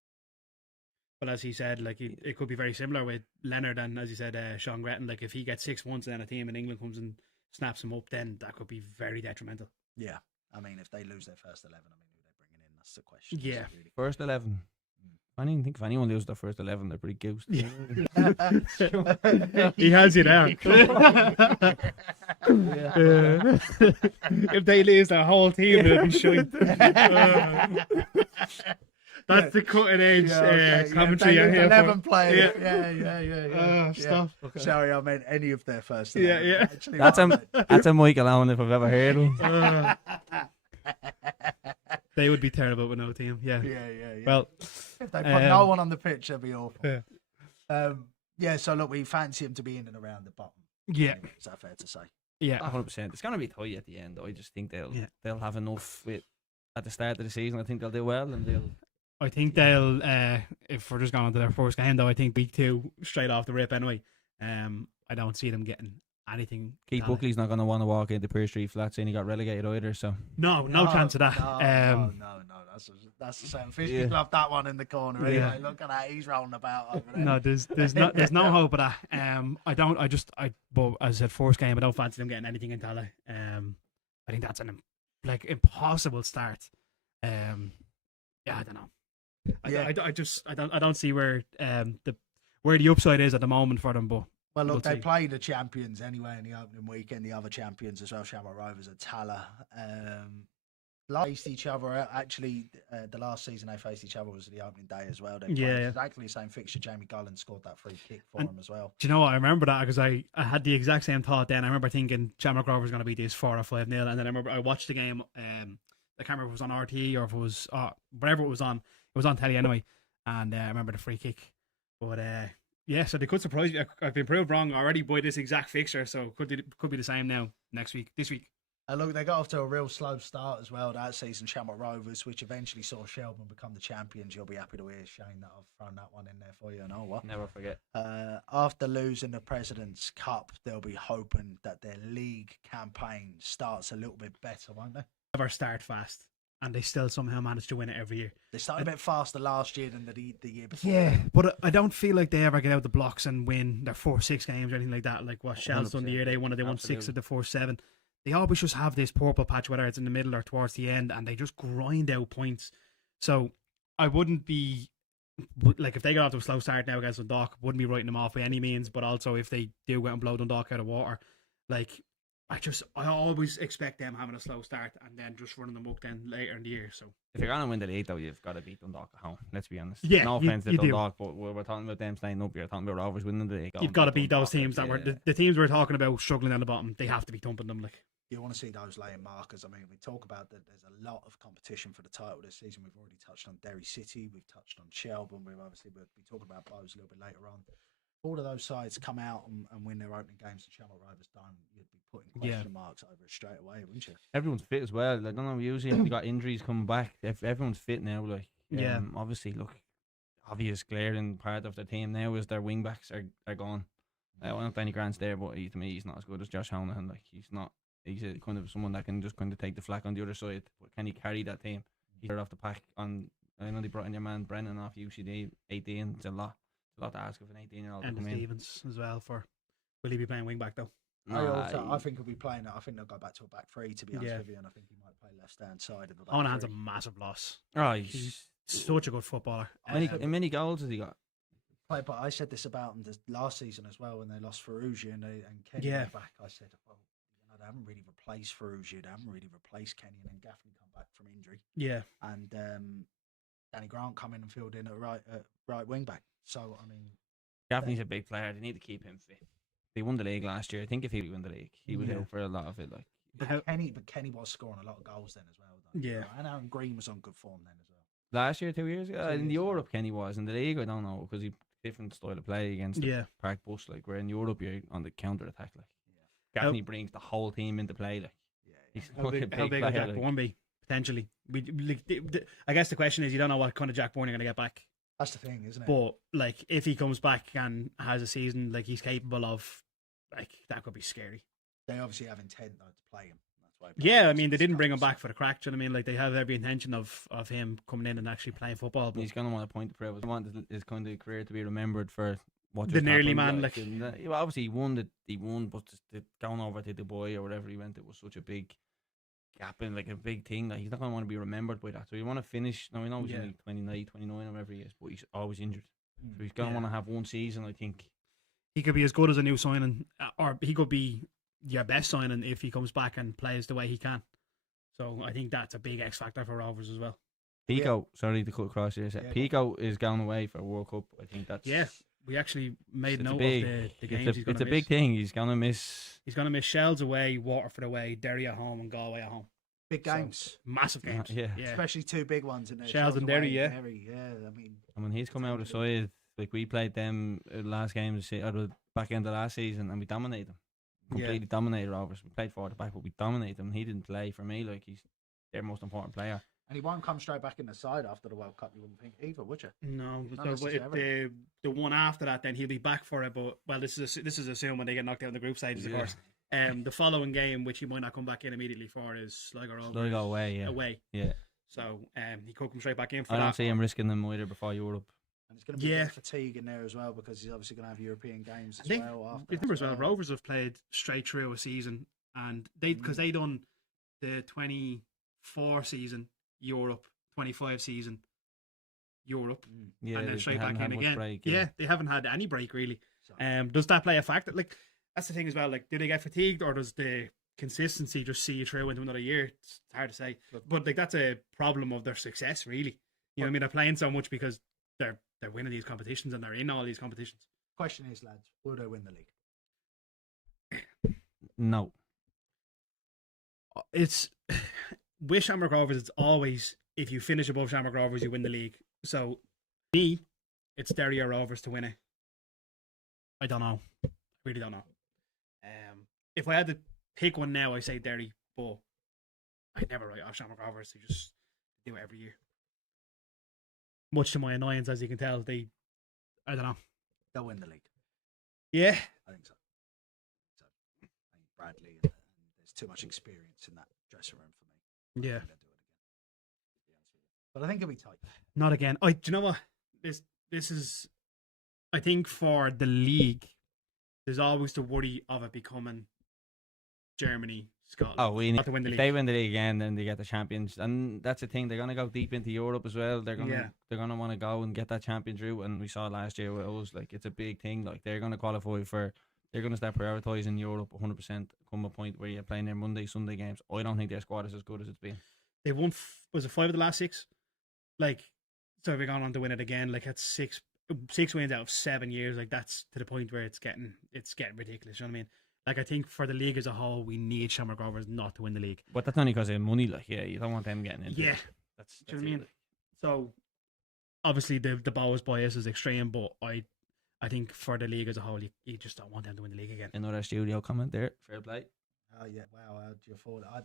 But as he said, like it could be very similar with Leonard and, as he said, Sean Gretton. Like if he gets 6 months and then a team in England comes and snaps him up, then that could be very detrimental. Yeah. I mean, if they lose their first 11, I mean, who they're bringing in, that's the question. Yeah. Is it really? First 11. I don't think if anyone loses their first 11, they're pretty goosed. He has you there. If they lose their whole team, it'll be shite. That's the cutting edge commentary I hear. 11 players. Yeah. Yeah. Stop. Sorry, I meant any of their first 11. Yeah. Actually, That's a Michael Owen if I've ever heard him. They would be terrible with no team. Yeah. Yeah. Well, if they put no one on the pitch, that'd be awful. Yeah. Yeah, so look, we fancy him to be in and around the bottom. Yeah. Is that fair to say? Yeah. 100%. It's gonna be tight at the end. I just think they'll have enough with at the start of the season. I think they'll do well, and they'll. I think they'll, if we're just going on to their first game though, I think week 2 straight off the rip anyway. I don't see them getting anything. Keith Buckley's not gonna want to walk into Pear Street flat saying he got relegated either. So No chance of that. No. That's the same. Fisky left that one in the corner. Yeah. Anyway, look at that. He's rolling about over there. No, there's no hope of that. But as I said, first game, I don't fancy them getting anything in Tala. I think that's an impossible start. Yeah, I don't know. I don't see where the upside is at the moment for them. But Well, look, we'll they see. play the champions anyway in the opening weekend. The other champions as well, Shamrock Rovers at Tala. Faced each other. Actually, the last season they faced each other was the opening day as well. They played exactly the same fixture. Jamie Gullen scored that free kick for him as well. Do you know what? I remember that because I had the exact same thought then. I remember thinking Shamrock Rovers going to beat this 4 or 5-0, and then I remember I watched the game. I can't remember if it was on RTE or if it was whatever it was on. It was on telly anyway, and I remember the free kick. But yeah, so they could surprise you. I've been proved wrong already by this exact fixture, so could be the same now this week. Look, they got off to a real slow start as well that season, Shamrock Rovers, which eventually saw Shelbourne become the champions. You'll be happy to hear, Shane, that I've thrown that one in there for you. And what? never forget. After losing the President's Cup, they'll be hoping that their league campaign starts a little bit better, won't they? Never start fast, and they still somehow manage to win it every year. They started a bit faster last year than the year before. Yeah, but I don't feel like they ever get out the blocks and win their 4-6 games or anything like that. Like what Shell's done the year they won 6 of the 4-7. They always just have this purple patch, whether it's in the middle or towards the end, and they just grind out points. So I wouldn't be like, if they got off to a slow start now against Dundalk, wouldn't be writing them off by any means. But also if they do go out and blow Dundalk out of water, like I always expect them having a slow start and then just running them up then later in the year. So If you're gonna win the league though, you've got to beat Dundalk at home. Let's be honest. Yeah, no you- offense to you do. Dundalk, but we're talking about them staying up. You're talking about Rovers winning the league. you've got to beat those Dundalk, teams that were yeah. the teams we're talking about struggling down the bottom. They have to be thumping them. Like, You want to see those laying markers. I mean, we talk about that there's a lot of competition for the title this season. We've already touched on Derry City. We've touched on Shelbourne. We'll be talking about Bows a little bit later on. All of those sides come out and win their opening games, and Shamrock Rovers don't. You'd be putting question marks over it straight away, wouldn't you? Everyone's fit as well. I don't know. Usually they got injuries coming back. If everyone's fit now, like obviously, look, obvious glaring part of the team now is their wing backs are gone. I don't know if Danny Grant's there, but to me, he's not as good as Josh Honahan. Like he's not. He's a kind of someone that can just kind of take the flak on the other side. But can he carry that team? He's off the pack. I know they brought in your man Brennan off UCD 18. It's a lot to ask of an 18-year-old. and Stevens as well. Will he be playing wing back though? I think he'll be playing. I think they'll go back to a back three, to be honest with you, and I think he might play left hand side of the back Onahan's a three. massive loss. Oh, He's such a good footballer. How many goals has he got? But I said this about him last season as well when they lost Ferrugia and Kenny Yeah. went back. I said, well, they haven't really replaced Ferrugia. They haven't really replaced Kenny, and then Gaffney come back from injury, Yeah, and Danny Grant come in and filled in at right wing back. So I mean, Gaffney's a big player. They need to keep him fit. They won the league last year. I think if he won the league, he was out for a lot of it. Like but Kenny was scoring a lot of goals then as well. Though. Yeah. And Aaron Green was on good form then as well. last year, 2 years ago, in Europe, Kenny was in the league. I don't know because he different style of play against the Park Bush. Like where in Europe, you're on the counter attack. Like Gaffney brings the whole team into play. Like he's how big player, would Jack Bourne be potentially? I guess the question is, you don't know what kind of Jack Bourne you're going to get back. That's the thing, isn't it? But like, if he comes back and has a season like he's capable of, like that could be scary. They obviously have intent though to play him. That's why. Yeah, I mean they didn't bring him back for the crack. Do you know what I mean? Like they have every intention of him coming in and actually playing football. But he's going to want a point to prove. He wants his kind of career to be remembered for what the just nearly happened. man. Like well, obviously he won, but just going over to Dubai or whatever he went, it was such a big gap and like a big thing that he's not going to want to be remembered by that. So you want to finish. Now we know he's only 29 or whatever he is, but he's always injured. So he's going to want to have one season. I think he could be as good as a new signing, or he could be your best signing if he comes back and plays the way he can. So I think that's a big X factor for Rovers as well. Pico, sorry to cut across here. Pico is going away for a World Cup. I think that's We actually made note big, of the games he's going to miss. It's a big thing. He's going to miss. He's going to miss Shells away, Waterford away, Derry at home, and Galway at home. Big games, massive games. Yeah, especially two big ones in there. Shells and Derry, away, Derry, yeah. I mean, he's come out of side like we played them last game or the back end of last season, and we dominated them. Completely dominated Rovers. We played forward back, but we dominated them. He didn't play for me. Like, he's their most important player. And he won't come straight back in the side after the World Cup, you wouldn't think either, would you? No, Not so necessarily. the one after that, then he'll be back for it. But well, this is assumed when they get knocked out in the group stages, of course. The following game, which he might not come back in immediately for, is Sligo Rovers. Sligo away, away. So he could come straight back in for I that. don't see him risking them either before Europe. And it's going to be a bit of fatigue in there as well, because he's obviously going to have European games as well. After Remember as well, Rovers have played straight through a season, and because they done the 24 season Europe, 25 season Europe, and then straight back in again. Break, they haven't had any break really. Does that play a factor? Like, that's the thing as well. Like, do they get fatigued, or does the consistency just see you through into another year? It's hard to say, but like, that's a problem of their success, really. You know what I mean? They're playing so much because they're winning these competitions and they're in all these competitions. Question is, lads, will they win the league? No. It's with Shamrock Rovers, it's always, if you finish above Shamrock Rovers, you win the league. So, me, it's Derry or Rovers to win it. I don't know. Really don't know. If I had to pick one now, I say Derry, but I'd never write off Shamrock Rovers. They just do it every year. Much to my annoyance, as you can tell, I don't know. They'll win the league. Yeah. I think so. I think Bradley, and there's too much experience in that dressing room for me. Yeah. But I think it'll be tight. Not again. Do you know what? This is, I think, for the league, there's always the worry of it becoming Germany, Scotland. Oh, not to win the if league. they win the league again, then they get the champions, and that's the thing. They're gonna go deep into Europe as well. They're gonna want to go and get that Champions route. And we saw last year with us, like, it's a big thing. Like, they're gonna qualify for. They're gonna start prioritising Europe 100%. Come a point where you're playing their Monday, Sunday games. I don't think their squad is as good as it's been. They won. Was it 5 of the last 6? Like, so we're going on to win it again. Like, that's 6 wins out of 7 years. Like, that's to the point where it's getting ridiculous. You know what I mean? Like, I think for the league as a whole, we need Shamrock Rovers not to win the league. But that's only because of money. Like, you don't want them getting into it. That's do you know what I mean? So, obviously, the Bows bias is extreme, but I think for the league as a whole, you just don't want them to win the league again. Another studio comment there. Fair play. Oh, yeah. Wow. How do you afford it? I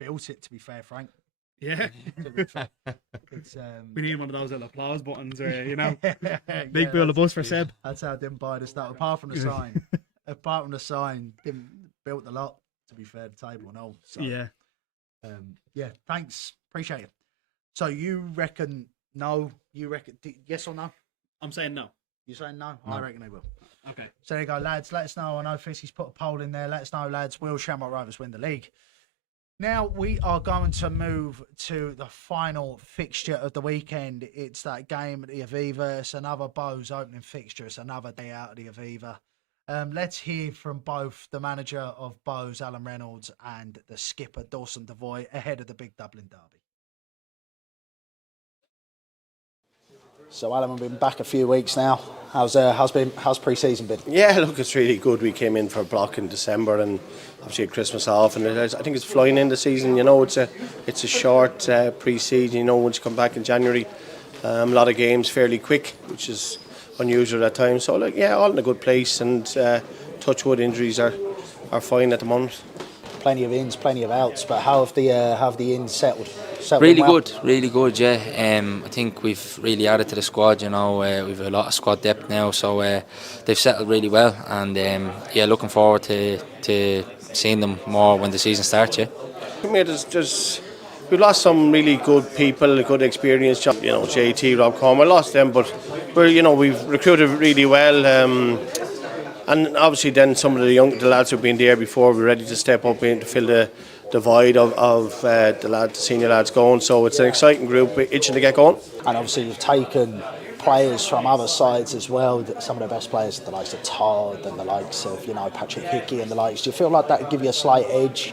built it, to be fair, Frank. Yeah. It's, we need one of those little applause buttons, or, big bill of bus for Seb. That's how I didn't buy the stuff, apart from the sign. Apart from the sign, didn't built a lot, to be fair, the table and all. So, yeah, thanks. Appreciate it. So you reckon no? You reckon yes or no? I'm saying no. You're saying no? I reckon they will. Okay. So there you go, lads. Let us know. I know Fisky's put a poll in there. Let us know, lads. Will Shamrock Rovers win the league? Now we are going to move to the final fixture of the weekend. It's that game at the Aviva. It's another Bows opening fixture. It's another day out at the Aviva. Let's hear from both the manager of Bows, Alan Reynolds, and the skipper, Dawson Devoy, ahead of the big Dublin derby. So Alan, we've been back a few weeks now. How's pre-season been? Yeah, look, it's really good. We came in for a block in December and obviously had Christmas off, and I think it's flying in the season. It's a short pre-season. Once you come back in January, a lot of games fairly quick, which is unusual at times. So all in a good place, and touch wood, injuries are fine at the moment. Plenty of ins, plenty of outs, but how have the ins settled? Really well? really good, yeah. I think we've really added to the squad, we've a lot of squad depth now, so they've settled really well, and looking forward to seeing them more when the season starts, yeah. We've lost some really good people, good experience, JT, Rob Coleman, lost them, but we've recruited really well, and obviously then some of the lads who've been there before, we're ready to step up in to fill the void of the senior lads going. So it's an exciting group, itching to get going. And obviously you've taken players from other sides as well, some of the best players, the likes of Todd and the likes of Patrick Hickey and the likes. Do you feel like that would give you a slight edge,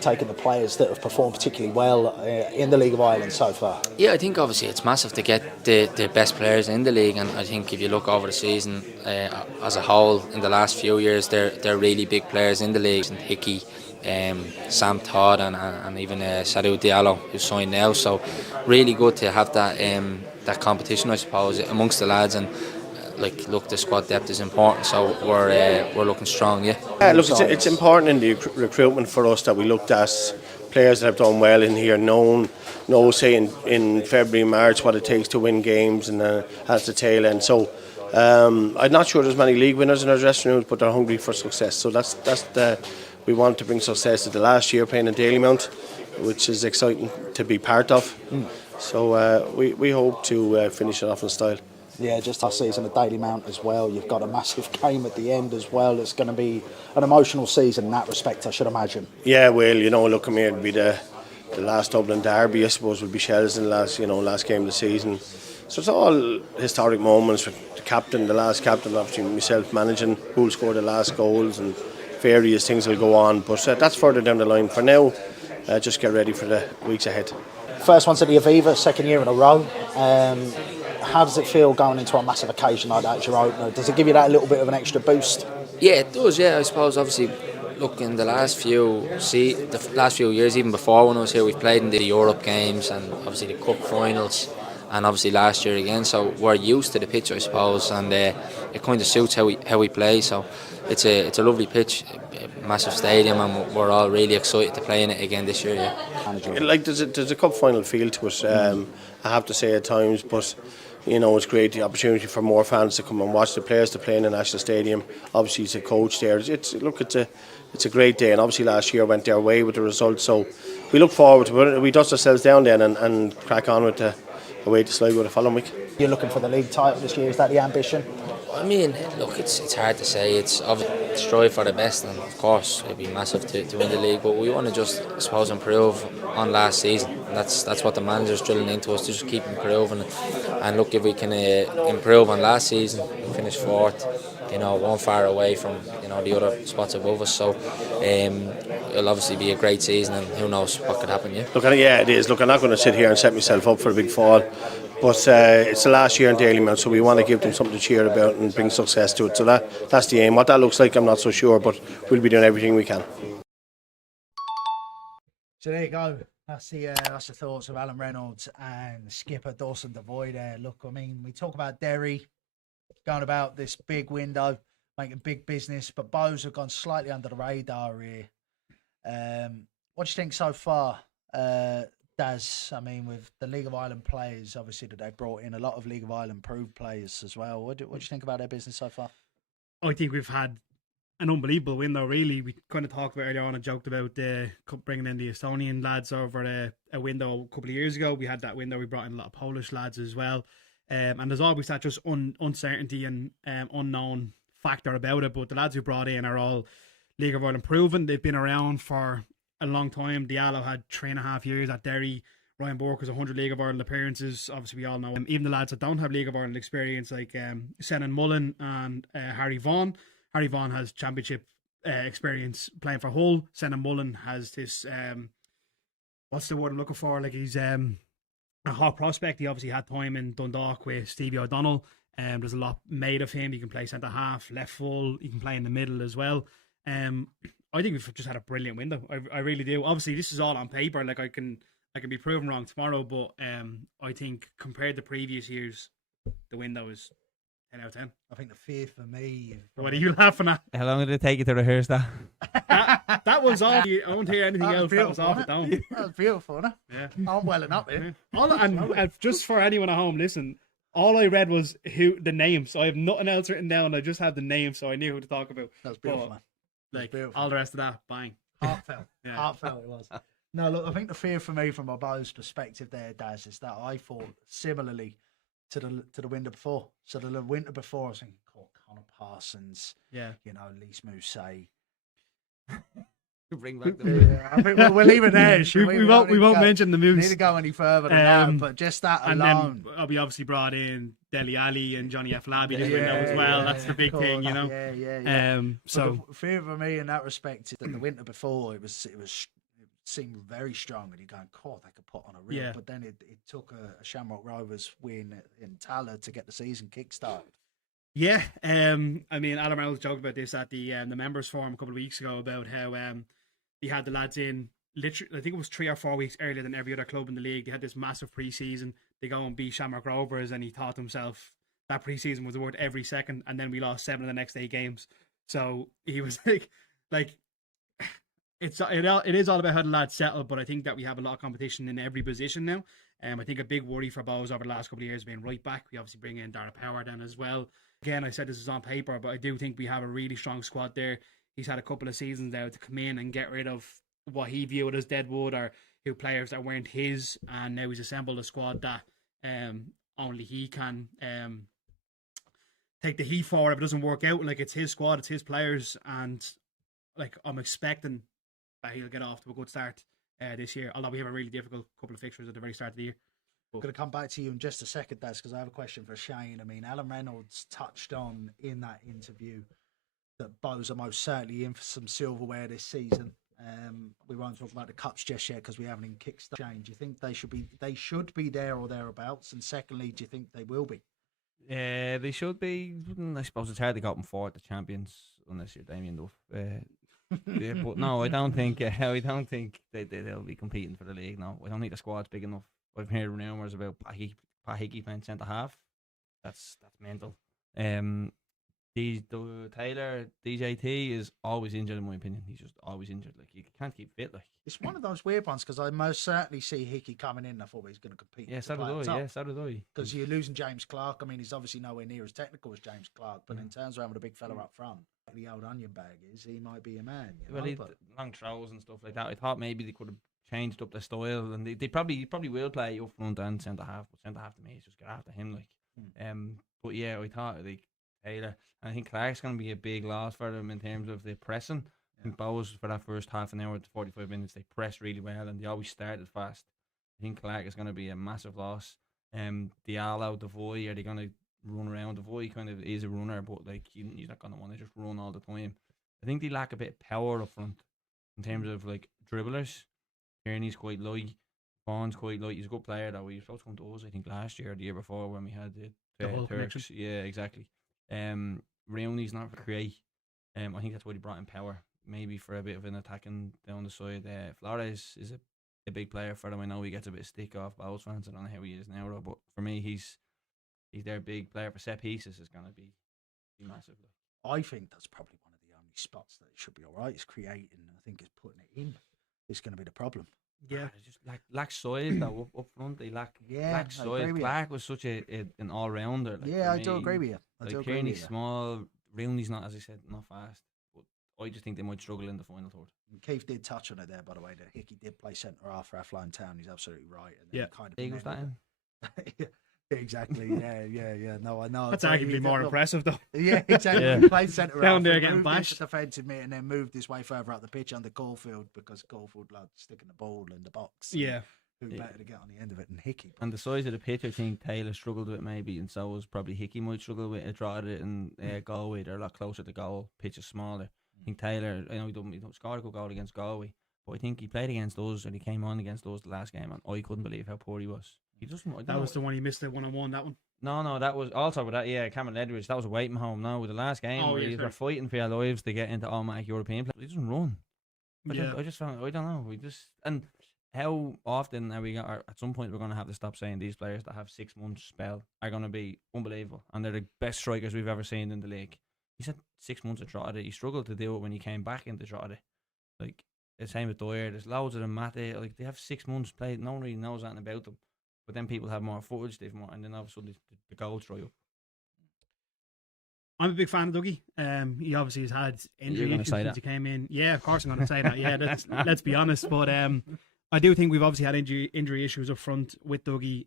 taking the players that have performed particularly well in the League of Ireland so far? Yeah, I think obviously it's massive to get the best players in the league, and I think if you look over the season as a whole in the last few years, they're really big players in the league. And Hickey, Sam Todd and even Sadou Diallo, who's signed now, so really good to have that competition, I suppose, amongst the lads. And look, the squad depth is important, so we're looking strong. Yeah. Look, it's important in the recruitment for us that we looked at players that have done well in here, know say in February, March what it takes to win games, and at the tail end. So I'm not sure there's many league winners in our dressing rooms, but they're hungry for success. So we want to bring success to the last year playing in Dalymount, which is exciting to be part of. So we hope to finish it off in style. Yeah, just last season at Dalymount as well. You've got a massive game at the end as well. It's going to be an emotional season in that respect, I should imagine. Yeah, well, look, come here, it'll be the last Dublin derby, I suppose, will be Shelsden last game of the season. So it's all historic moments with the captain, the last captain, obviously myself managing, who'll score the last goals, and various things will go on. But that's further down the line. For now, just get ready for the weeks ahead. First one's at the Aviva, second year in a row. How does it feel going into a massive occasion like that as your opener? Does it give you that little bit of an extra boost? Yeah, it does. Yeah, I suppose obviously, look, in the last few years, even before when I was here, we've played in the Europe games and obviously the cup finals, and obviously last year again. So we're used to the pitch, I suppose, and it kind of suits how we play. So it's a lovely pitch, a massive stadium, and we're all really excited to play in it again this year. Yeah. Like there's a cup final feel to it. I have to say at times, but it's great, the opportunity for more fans to come and watch the players to play in the National Stadium. Obviously, it's a coach there. It's a great day, and obviously last year went their way with the results. So we look forward to it. We dust ourselves down then and crack on with the way to Sligo the following week. You're looking for the league title this year. Is that the ambition? I mean, look, it's hard to say. It's obviously strive for the best, and of course it'd be massive to win the league. But we want to just, I suppose, improve on last season. And that's what the manager's drilling into us, to just keep improving. And look, if we can improve on last season, finish fourth, one far away from the other spots above us. So it'll obviously be a great season, and who knows what could happen. Yeah. Look, yeah, it is. Look, I'm not going to sit here and set myself up for a big fall. But it's the last year in Dalymount, so we want to give them something to cheer about and bring success to it. So that's the aim. What that looks like, I'm not so sure, but we'll be doing everything we can. So there you go. That's the thoughts of Alan Reynolds and skipper Dawson Devoy there. Look, I mean, we talk about Derry going about this big window, making big business, but Bows have gone slightly under the radar here. What do you think so far? Daz, I mean, with the League of Ireland players, obviously, that they brought in a lot of League of Ireland proved players as well. What do you think about their business so far? I think we've had an unbelievable window, really. We kind of talked about earlier on and joked about bringing in the Estonian lads over a window a couple of years ago. We had that window. We brought in a lot of Polish lads as well. And there's always that just uncertainty and unknown factor about it. But the lads who brought in are all League of Ireland proven. They've been around for a long time. Diallo had 3.5 years at Derry. Ryan Bork has 100 League of Ireland appearances. Obviously, we all know him. Even the lads that don't have League of Ireland experience, like Senan Mullen and Harry Vaughan. Harry Vaughan has championship experience playing for Hull. Senan Mullen has this, what's the word I'm looking for? Like he's a hot prospect. He obviously had time in Dundalk with Stevie O'Donnell. There's a lot made of him. He can play centre half, left full. He can play in the middle as well. I think we've just had a brilliant window. I really do. Obviously, this is all on paper. Like I can be proven wrong tomorrow, but I think compared to previous years, the window is 10 out of 10. I think the fear for me. What are you laughing at? How long did it take you to rehearse that? That was all. I won't hear anything else. That was off it down. That was beautiful, isn't it? Yeah. I'm welling up here. And just for anyone at home, listen. All I read was the names. So I have nothing else written down. I just have the names, so I knew who to talk about. That was beautiful, man. Like all the rest of that, bang. Heartfelt. Heartfelt it was. No, look, I think the fear for me from a Bows perspective there, Daz, is that I thought similarly to the winter before. So the winter before, I was thinking, Connor Parsons, Lise Mousset. Bring back I think we'll leave it there. We won't mention the moves. We need to go any further than that, but just that alone. And then we obviously brought in Dele Alli and Johnny F. Labby this window as well. That's the big thing, you know. Yeah. So the fear for me in that respect is that the winter before it seemed very strong, and you're going, God, they could put on a real. Yeah. But then it took a Shamrock Rovers win in Tala to get the season kick-started. Yeah, I mean, Adam Reynolds joked about this at the members forum a couple of weeks ago about how he had the lads in literally, I think it was 3 or 4 weeks earlier than every other club in the league. They had this massive pre-season. They go and beat Shamrock Rovers, and he thought to himself, that preseason was worth every second, and then we lost 7 of the next 8 games. So he was like it is all about how the lads settle, but I think that we have a lot of competition in every position now. I think a big worry for Bows over the last couple of years has been right back. We obviously bring in Darren Power then as well. Again, I said this is on paper, but I do think we have a really strong squad there. He's had a couple of seasons now to come in and get rid of what he viewed as deadwood or who players that weren't his, and now he's assembled a squad that only he can take the heat for if it doesn't work out. Like, it's his squad, it's his players, and like I'm expecting that he'll get off to a good start this year, although we have a really difficult couple of fixtures at the very start of the year. I'm going to come back to you in just a second, Des, because I have a question for Shane. I mean, Alan Reynolds touched on in that interview that Bows are most certainly in for some silverware this season. We won't talk about the cups just yet because we haven't even kicked Shane. Do you think they should be there or thereabouts? And secondly, do you think they will be? They should be. I suppose it's hard to go up and forward the champions unless you're Damien Duff. Yeah, but no, I don't think they'll be competing for the league. No, I don't think the squad's big enough. I've heard rumours about Pat Hickey playing centre half. That's mental. Taylor DJT is always injured in my opinion. He's just always injured. Like, you can't keep fit. Like, it's one of those weird ones because I most certainly see Hickey coming in. I thought he's going to compete. Yeah, so did I. Yeah, so did I. Because you're losing James Clark. I mean, he's obviously nowhere near as technical as James Clark, but in terms of having a big fella up front, like the old onion bag is, he might be a man. Long throws and stuff like that. I thought maybe they could have changed up the style, and they probably will play up front and centre half. But centre half to me is just get after him. Like, but yeah, I thought like Taylor. And I think Clark's going to be a big loss for them in terms of the pressing. I think Bowes, for that first half an hour to 45 minutes, they pressed really well and they always started fast. I think Clark is going to be a massive loss. Diallo, Devoy, are they going to run around? Devoy kind of is a runner, but like he's not going to want to just run all the time. I think they lack a bit of power up front in terms of like dribblers. Kearney's quite light. Vaughan's quite light. He's a good player though. He was supposed to come to us, I think, last year or the year before when we had the whole Turks. connection. Yeah, exactly. Rooney's not great. I think that's why he brought in Power, maybe for a bit of an attacking down the side. Flores is a big player for them. I know he gets a bit of stick off Bowles fans. I don't know how he is now, but for me, he's their big player for set pieces. Is going to be massive. I think that's probably one of the only spots that it should be all right. Is creating. I think it's putting it in. It's going to be the problem. Yeah, just lack size though up front. They lack size. Clark was such an all rounder. Like, yeah, I do agree with you. Kearney's small, Rooney's not, as I said, not fast. But I just think they might struggle in the final third. And Keith did touch on it there, by the way. That Hickey did play centre half for Athlone Town. He's absolutely right. And yeah, kind of Eagles that in. Exactly. Yeah. No, I know. That's arguably more impressive, though. Yeah, exactly. Yeah. He played centre half down there getting bashed, defensive mid, and then moved his way further up the pitch under Caulfield because Caulfield loved sticking the ball in the box. Yeah. Who better to get on the end of it than Hickey? And the size of the pitch, I think Taylor struggled with maybe, and so was probably Hickey might struggle with it. Drogheda and Galway, they're a lot closer to goal. Pitch is smaller. I think Taylor, I know he don't score a good goal against Galway, but I think he played against us and he came on against us the last game, and I couldn't believe how poor he was. He doesn't. That was the one he missed the 1-on-1. That one. No, that was also with that. Yeah, Cameron Ledridge. That was away from home. No, with the last game, we were fighting for our lives to get into automatic European play. He doesn't run. I just found. I don't know. And how often are we? At some point, we're going to have to stop saying these players that have 6 months spell are going to be unbelievable, and they're the best strikers we've ever seen in the league. He said 6 months at Drogheda. He struggled to do it when he came back into Drogheda. Like the same with Dwyer. There's loads of them. Mate, like they have 6 months played. No one really knows anything about them. But then people have more footage, they've more, and then all of a sudden the goals dry up. I'm a big fan of Dougie. He obviously has had injury issues since he came in. Yeah, of course I'm going to say that. Yeah, let's be honest. But I do think we've obviously had injury issues up front with Dougie.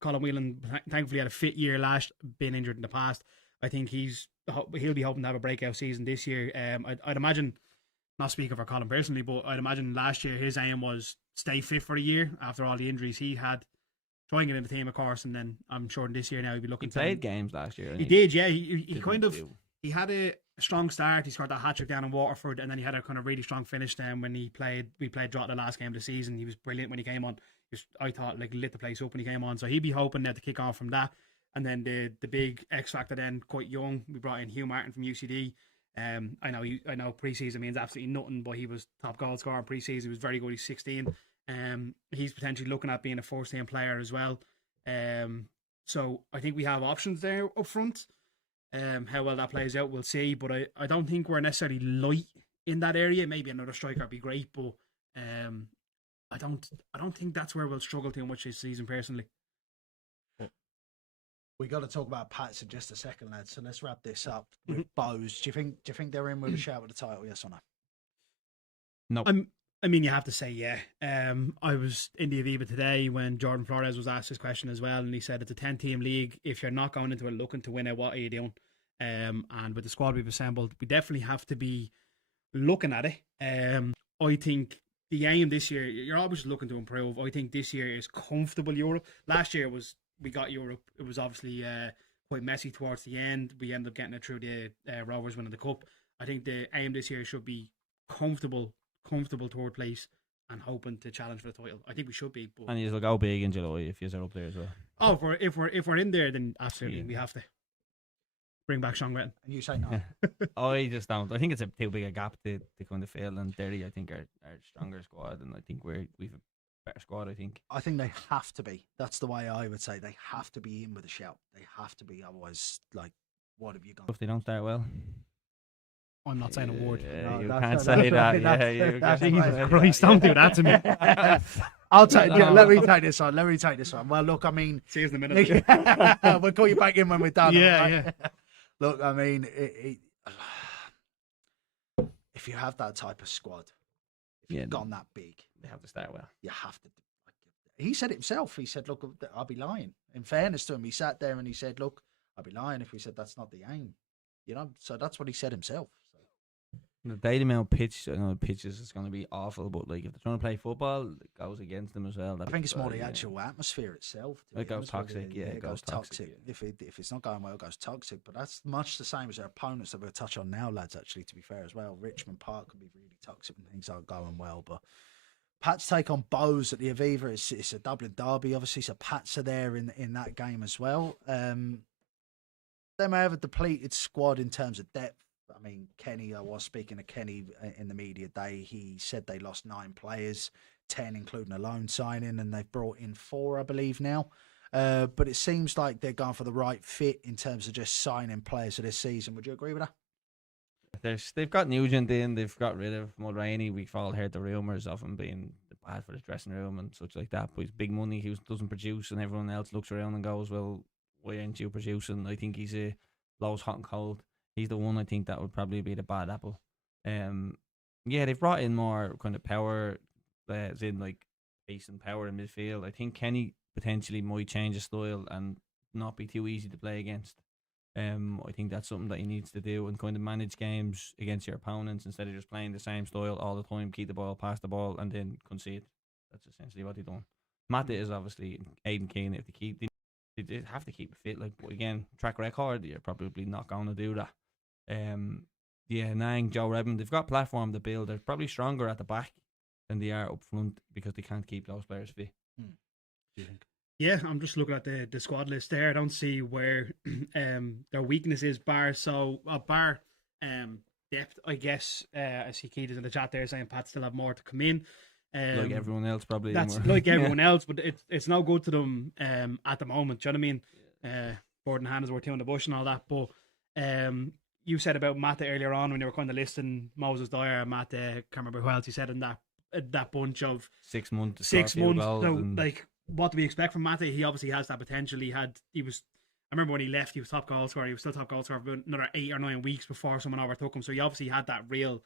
Colin Whelan thankfully had a fit year last, been injured in the past. I think he'll be hoping to have a breakout season this year. I'd imagine, not speaking for Colin personally, but I'd imagine last year his aim was stay fit for a year after all the injuries he had. Trying to get in the team, of course, and then I'm sure this year now he'll be looking. He played games last year. He did, yeah. He kind of had a strong start. He scored that hat trick down in Waterford, and then he had a kind of really strong finish. Then when we played Drogheda the last game of the season, he was brilliant when he came on. I thought like lit the place up when he came on. So he'd be hoping now to kick on from that. And then the big X factor then quite young. We brought in Hugh Martin from UCD. I know pre-season means absolutely nothing, but he was top goal scorer in pre-season. He was very good. He's 16. He's potentially looking at being a first team player as well. So I think we have options there up front. How well that plays out, we'll see. But I don't think we're necessarily light in that area. Maybe another striker would be great, but I don't think that's where we'll struggle too much this season personally. We got to talk about Pats in just a second, lads. So let's wrap this up with Bows. Do you think they're in with a shout with the title? Yes or no? No. I mean, you have to say yeah. I was in the Aviva today when Jordan Flores was asked this question as well, and he said it's a 10-team league. If you're not going into it looking to win it, what are you doing? And with the squad we've assembled, we definitely have to be looking at it. I think the aim this year, you're always looking to improve. I think this year is comfortable Europe. Last year we got Europe. It was obviously quite messy towards the end. We ended up getting it through the Rovers winning the cup. I think the aim this year should be comfortable third place and hoping to challenge for the title. I think we should be. But And you'll go big in July if you're up there as well. oh, if we're in there, then absolutely we have to bring back Sean Gretton. And you say no. I just don't. I think it's too big a gap to kind of fail. And Derry, I think, are stronger squad, and I think we've a better squad. I think they have to be. That's the way I would say. They have to be in with a shout. They have to be. Otherwise, like, what have you got? if they don't start well. I'm not saying a word. Yeah, you that's- can't that's- say that. that's- Yeah, that's- Jesus Christ, don't do that to me. I'll take. Yeah, let me take this one. Well, look, I mean, See you in a minute. we'll call you back in when we're done. Yeah, alright? Look, I mean, if you have that type of squad, if you've gone that big, They have to start well. you have to. He said it himself. He said, "Look, I'll be lying." In fairness to him, he sat there and he said, "Look, I'll be lying if we said that's not the aim." You know, so that's what he said himself. So. The daily amount pitch, I know pitches is going to be awful, but like if they're trying to play football, it goes against them as well. I think it's more the yeah. actual atmosphere itself. to It be goes honest with toxic, you. yeah, it it goes goes toxic. toxic, If it's not going well, it goes toxic. But that's much the same as their opponents that we'll touch on now, lads. Actually, to be fair as well, Richmond Park can be really toxic when things aren't going well. But Pat's take on Bows at the Aviva it's a Dublin derby, obviously. So Pats are there in that game as well. They may have a depleted squad in terms of depth. I mean, Kenny, I was speaking to Kenny in the media day. He said they lost 9 players, 10 including a loan signing, and they've brought in 4, I believe, now. But it seems like they're going for the right fit in terms of just signing players for this season. Would you agree with that? They've got Nugent in, they've got rid of Mulroney. We've all heard the rumours of him being bad for the dressing room and such like that. But he's big money, he doesn't produce, and everyone else looks around and goes, well, why aren't you producing? I think he's a Lowe's hot and cold. He's the one I think that would probably be the bad apple. Yeah, they've brought in more kind of power, as in like pace and power in midfield. I think Kenny potentially might change his style and not be too easy to play against. I think that's something that he needs to do and kind of manage games against your opponents instead of just playing the same style all the time, keep the ball, pass the ball, and then concede. That's essentially what they've done. Mata is obviously Aidan Keane. If they have to keep it fit. Like, but again, track record, you're probably not going to do that. Yeah, Nang, Joe Redmond, they've got platform to build. They're probably stronger at the back than they are up front because they can't keep those players fit. Do you think? Yeah, I'm just looking at the squad list there. I don't see where their weakness is, bar depth, I guess. I see Keith is in the chat there saying Pat still have more to come in. Like everyone else, probably. That's like everyone else, but it's no good to them at the moment. Do you know what I mean? Gordon Hannah's were two in the bush and all that, but you said about Mata earlier on when you were kind of listing Moses Dyer and Mata, can't remember who else you said in that bunch of 6 months. 6 months. So, like, what do we expect from Mata? He obviously has that potential. I remember when he left, he was top goal scorer. He was still top goal scorer for another 8 or 9 weeks before someone overtook him. So he obviously had that real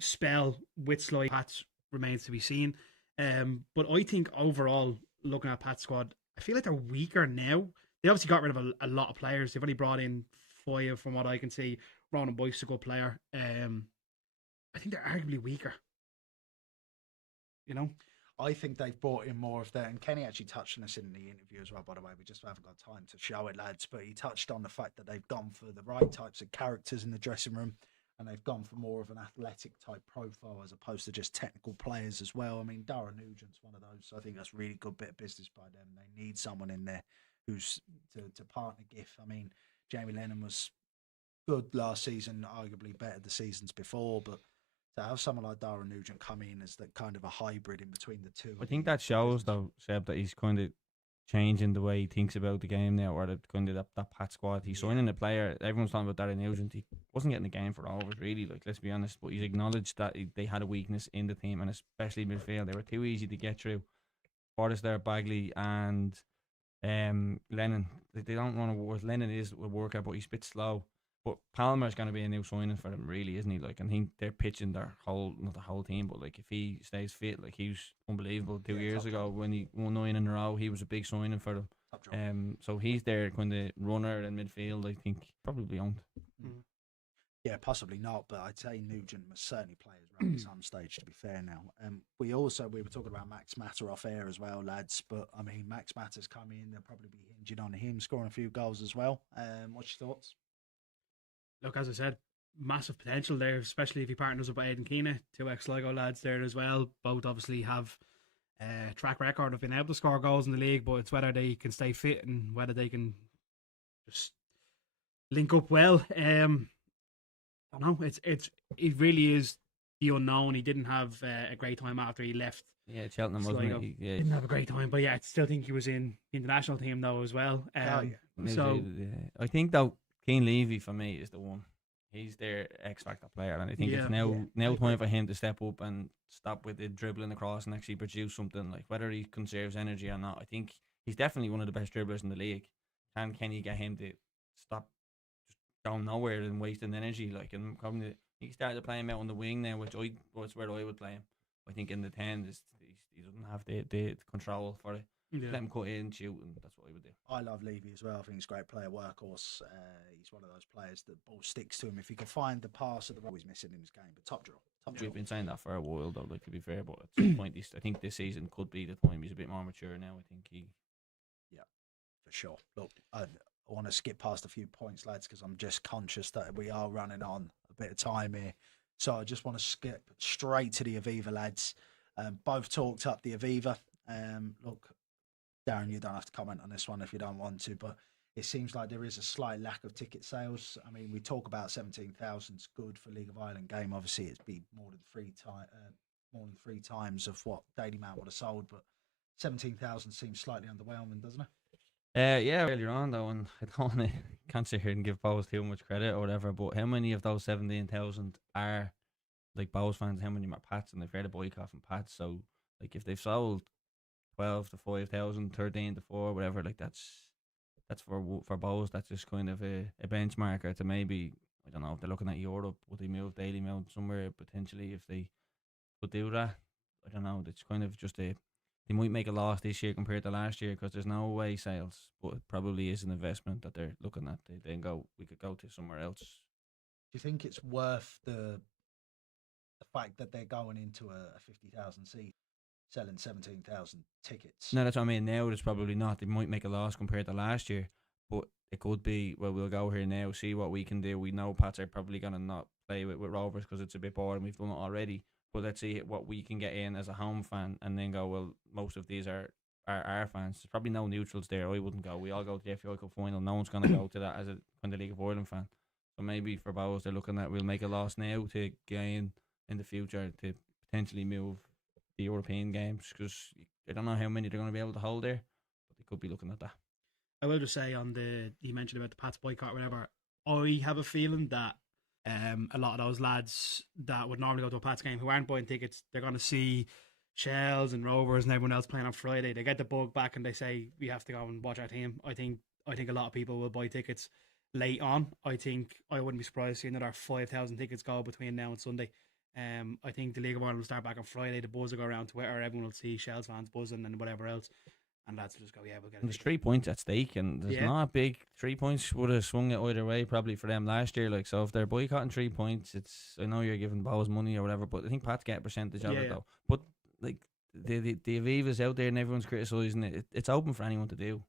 spell with Sligo. Pats remains to be seen. But I think overall, looking at Pat's squad, I feel like they're weaker now. They obviously got rid of a lot of players. They've only brought in 5 from what I can see. Ronan Boyce's a good player. I think they're arguably weaker. You know? I think they've brought in more of that, and Kenny actually touched on this in the interview as well, by the way. We just haven't got time to show it, lads, but he touched on the fact that they've gone for the right types of characters in the dressing room, and they've gone for more of an athletic type profile as opposed to just technical players as well. I mean, Darren Nugent's one of those, so I think that's a really good bit of business by them. They need someone in there who's to partner GIF. I mean, Jamie Lennon was good last season, arguably better the seasons before, but to have someone like Darren Nugent come in as that kind of a hybrid in between the two. I think that shows, though, Seb, that he's kind of changing the way he thinks about the game now, or the kind of that Pat squad. He's signing a player. Everyone's talking about Darren Nugent. He wasn't getting the game for Rovers, really. Like, let's be honest. But he's acknowledged that they had a weakness in the team, and especially midfield. They were too easy to get through. Forrester, Bagley, and Lennon. They don't run a work. Lennon is a worker, but he's a bit slow. But Palmer's going to be a new signing for them, really, isn't he? Like, I think they're pitching their whole, not the whole team, but like if he stays fit, like he was unbelievable 2 years ago when he won 9 in a row. He was a big signing for them. So he's their kind of runner in midfield. I think probably owned. Yeah, possibly not, but I'd say Nugent must certainly play his role at some stage, to be fair now. We were talking about Max Matter off air as well, lads, but I mean, Max Matter's come in, they'll probably be hinging on him, scoring a few goals as well. What's your thoughts? Look, as I said, massive potential there, especially if he partners up with Aidan Keena, 2 ex-Sligo lads there as well. Both obviously have a track record of being able to score goals in the league, but it's whether they can stay fit and whether they can just link up well. I don't know. It really is the unknown. He didn't have a great time after he left. Yeah, Cheltenham wasn't he? Yeah. Didn't have a great time, but yeah, I still think he was in the national team though as well. So I think though Keane Levy for me is the one. He's their X Factor player, and I think it's now time for him to step up and stop with the dribbling across and actually produce something. Like whether he conserves energy or not, I think he's definitely one of the best dribblers in the league. Can you get him to stop going nowhere and wasting energy? Like, and he started playing him out on the wing now, which was where I would play him. I think in the 10, he doesn't have the control for it. Let him cut in, shoot, and that's what I would do. I love Levy as well. I think he's a great player, workhorse. He's one of those players that ball sticks to him. If he can find the pass of the ball, he's missing in his game. But top draw. We've been saying that for a while, though. Like, to be fair, but at some point, I think this season could be the time. He's a bit more mature now. I think Yeah, for sure. Look, I want to skip past a few points, lads, because I'm just conscious that we are running on a bit of time here. So I just want to skip straight to the Aviva lads. Both talked up the Aviva. Look, Darren, you don't have to comment on this one if you don't want to, but it seems like there is a slight lack of ticket sales. I mean, we talk about 17,000 is good for League of Ireland game. Obviously, it's be more than three times of what Daily Man would have sold, but 17,000 seems slightly underwhelming, doesn't it? Yeah, earlier on though, and I can't sit here and give Bowes too much credit or whatever, but how many of those 17,000 are like Bowes fans? How many are Pats? And they've heard a boycott from Pats, so like if they've sold 12 to 5,000, 13 to 4, whatever, like that's for Bowes. That's just kind of a benchmarker to maybe, I don't know, if they're looking at Europe, would they move Daily Mail somewhere potentially if they could do that? I don't know. It's kind of just they might make a loss this year compared to last year because there's no away sales, but it probably is an investment that they're looking at. They then we could go to somewhere else. Do you think it's worth the fact that they're going into a 50,000 seat, selling 17,000 tickets? No, that's what I mean. Now it's probably not. They might make a loss compared to last year, but it could be, well, we'll go here now, see what we can do. We know Pats are probably going to not play with Rovers because it's a bit boring. We've done it already. But let's see what we can get in as a home fan and then go, well, most of these are our fans. There's probably no neutrals there. I wouldn't go. We all go to the FAI Cup final. No one's going to go to that as a kind of League of Ireland fan. So maybe for Bowes, they're looking at, we'll make a loss now to gain in the future to potentially move the European games because I don't know how many they're going to be able to hold there, but they could be looking at that. I will just say you mentioned about the Pats boycott or whatever, I have a feeling that a lot of those lads that would normally go to a Pats game who aren't buying tickets, they're going to see Shells and Rovers and everyone else playing on Friday. They get the bug back and they say, we have to go and watch our team. I think a lot of people will buy tickets late on. I think I wouldn't be surprised to see another 5,000 tickets go between now and Sunday. I think the League of Ireland will start back on Friday. The buzz will go around Twitter. Everyone will see Shells fans buzzing and whatever else. And lads will just go, yeah, we'll get it. There's 3 points at stake, and there's not a big 3 points would have swung it either way probably for them last year. Like, so if they're boycotting 3 points, I know you're giving Bowes money or whatever, but I think Pats get a percentage of it though. But like the Aviva's out there and everyone's criticising it. It's open for anyone to do.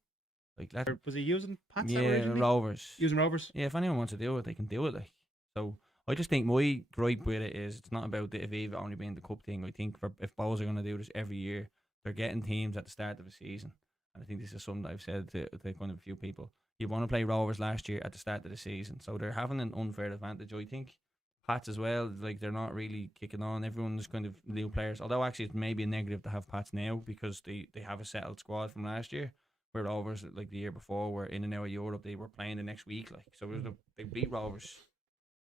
Like, was he using Pats? Yeah, Rovers. Using Rovers. Yeah, if anyone wants to do it, they can do it. Like, so I just think my gripe with it is it's not about the Aviva only being the cup thing. I think if Bowes are going to do this every year, they're getting teams at the start of the season. And I think this is something I've said to kind of a few people. You want to play Rovers last year at the start of the season, so they're having an unfair advantage. I think Pats as well, like they're not really kicking on. Everyone's kind of new players. Although actually it's maybe a negative to have Pats now because they have a settled squad from last year. Where Rovers, like the year before, were in and out of Europe. They were playing the next week. Like, so they beat Rovers.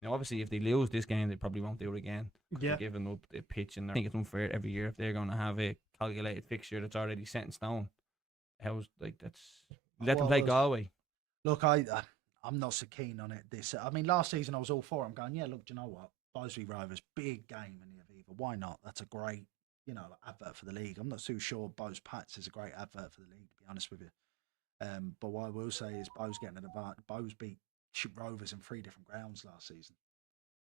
Now, obviously, if they lose this game, they probably won't do it again. Yeah. They're giving up the pitch, and I think it's unfair every year if they're going to have a calculated fixture that's already set in stone. How's like that's let them play Galway. Look, I'm not so keen on it. I mean, last season I was all for it. I'm going, yeah, look, do you know what? Sligo Rovers, big game in the Aviva. Why not? That's a great, advert for the league. I'm not too sure Bo's Pats is a great advert for the league, to be honest with you. But what I will say is Bo's getting an advantage. Bo's beat Rovers in 3 different grounds last season.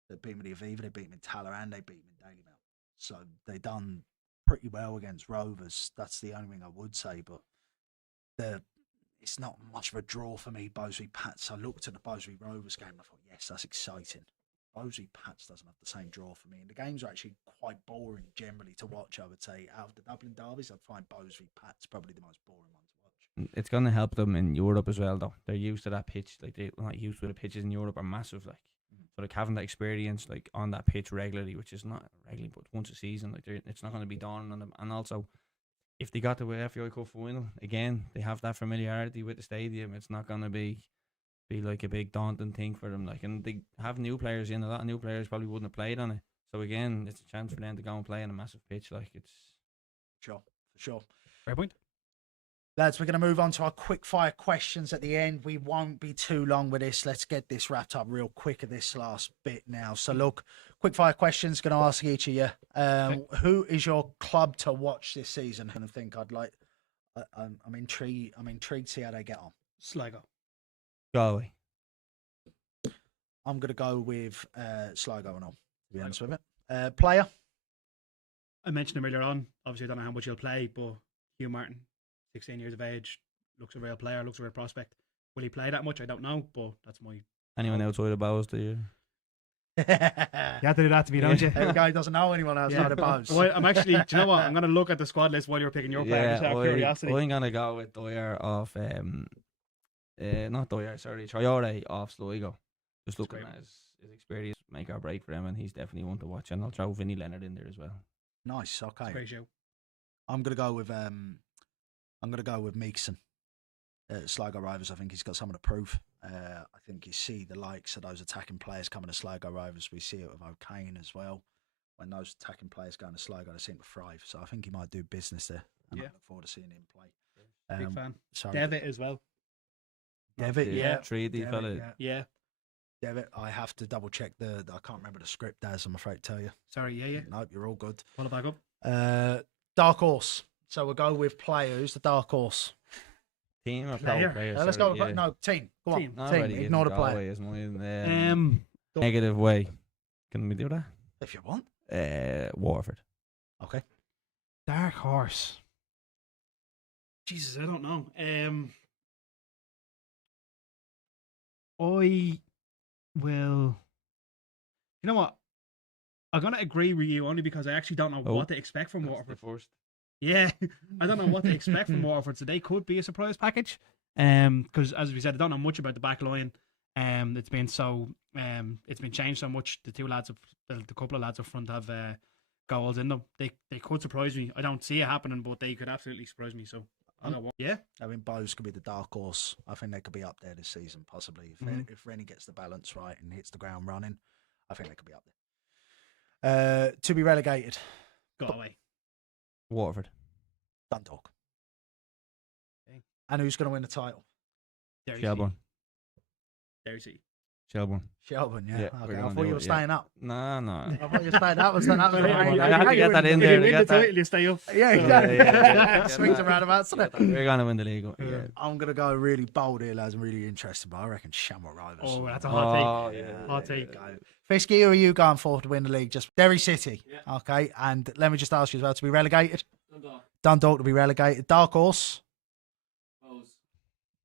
They beat them in the Aviva, they beat them in Taller, and they beat them in Daily Mail. So they done pretty well against Rovers. That's the only thing I would say. But it's not much of a draw for me, Bo's v Pats. I looked at the Bo's v Rovers game and I thought, yes, that's exciting. Bo's v Pats doesn't have the same draw for me. And the games are actually quite boring generally to watch, I would say. Out of the Dublin derbies, I'd find Bo's v Pats probably the most boring one to watch. It's going to help them in Europe as well, though. They're used to that pitch. Like, they're not used to the pitches in Europe are massive. Like, so like having that experience like on that pitch regularly, which is not regularly, but once a season, like it's not going to be dawning on them. And also, if they got the FAI Cup final again, they have that familiarity with the stadium. It's not going to be like a big daunting thing for them. Like, and they have new players in. A lot of new players probably wouldn't have played on it. So again, it's a chance for them to go and play on a massive pitch. Like, it's for sure. Fair point. Lads, we're going to move on to our quick fire questions at the end. We won't be too long with this. Let's get this wrapped up real quick at this last bit now. So look, quick fire questions. Going to ask each of you. Who is your club to watch this season? And I think I'm intrigued. I'm intrigued to see how they get on. Sligo. Galway. I'm going to go with Sligo and all, to be honest with it. Player? I mentioned him earlier on. Obviously, I don't know how much he'll play, but Hugh Martin, 16 years of age, looks a real player, looks a real prospect. Will he play that much? I don't know, but that's my... Anyone outside of Bowes, do you? You have to do that to me, don't you? The guy doesn't know anyone outside of Bowes. Well, I'm actually, do you know what? I'm going to look at the squad list while you're picking your player, just out of curiosity. I'm going to go with Dwyer off, not Dwyer, sorry, Traore off Sligo. Just looking at his experience, make or break for him, and he's definitely one to watch. And I'll throw Vinnie Leonard in there as well. Nice, okay. Great show. I'm going to go with Meekson. Sligo Rovers, I think he's got something to prove. I think you see the likes of those attacking players coming to Sligo Rovers. We see it with O'Kane as well. When those attacking players go to Sligo, they seem to thrive. So I think he might do business there. And I look forward to seeing him play. Big fan. Sorry. Devitt as well. Devitt, yeah. 3D fella. Yeah. Devitt, I have to double check I can't remember the script, Daz, I'm afraid to tell you. Sorry, yeah. Nope, you're all good. Pull it back up. Dark horse. So we'll go with player. Who's the dark horse? Team or player? Let's go with no team. Go on, team. Ignore the player. Is mine, negative way. Can we do that? If you want. Waterford. Okay. Dark horse. Jesus, I don't know. I will. You know what? I'm gonna agree with you only because I actually don't know what to expect from Waterford. First. Yeah, I don't know what to expect from Waterford, so they could be a surprise package. Because as we said, I don't know much about the back line. It's been changed so much. The couple of lads up front have goals in them. They could surprise me. I don't see it happening, but they could absolutely surprise me. So I don't know. Yeah, I mean, Bowes could be the dark horse. I think they could be up there this season, possibly if Rennie gets the balance right and hits the ground running. I think they could be up there. To be relegated, Galway. Waterford. Dundalk. Okay. And who's going to win the title? Shelbourne. Derry City. Shelbourne. Shelbourne, yeah. Yeah, okay. I thought you were staying up. No. I thought you were staying up. I had to get that in there. If you win the title, you stay up. Yeah, exactly. Swings and roundabouts, isn't it? We're going to win the league. Yeah. I'm going to go really bold here, lads. I'm really interested, but I reckon Shamrock Rovers. Oh, that's a hot take. Yeah. Hot take. Fisky, who are you going for to win the league? Just Derry City. Yeah. Okay, and let me just ask you as well, to be relegated? Dundalk to be relegated. Dark horse?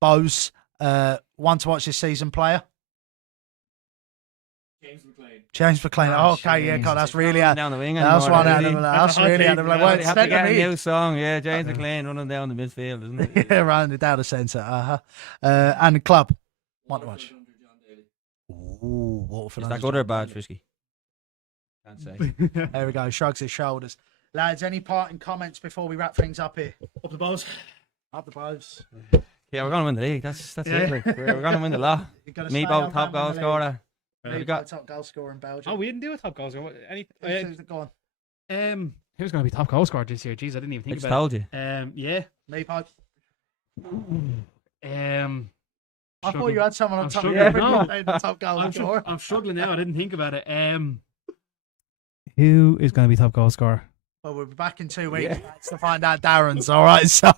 Bowes. One to watch this season, player? James McClean. Oh, okay, yeah, God, that's really down the wing. That's one out of that's really out of the way. Have to get a new song, yeah. James McClean running down the midfield, isn't it? Yeah, round down the centre. And the club. One to watch. Ooh, Waterford. Is that good or bad, Fisky? Can't say. There we go. Shrugs his shoulders. Lads, any parting comments before we wrap things up here? Up the balls. Up the bows. Yeah, we're gonna win the league. That's Yeah. it. Like, we're gonna win the lot. You gotta Me stay both on top that one goal in the scorer. league. We Me got top goal scorer in Belgium. Oh, we didn't do a top goal scorer. Who's the goal? Who's going to be top goal scorer this year? Jeez, I didn't even I think just about told you. it. Yeah. Me pipe. I thought Struggling. you had someone on I'm top of struggling. your No. the top goal scorer. I'm struggling now. I didn't think about it. Who is going to be top goal scorer? Well, we'll be back in 2 weeks to find out Darren's, all right? So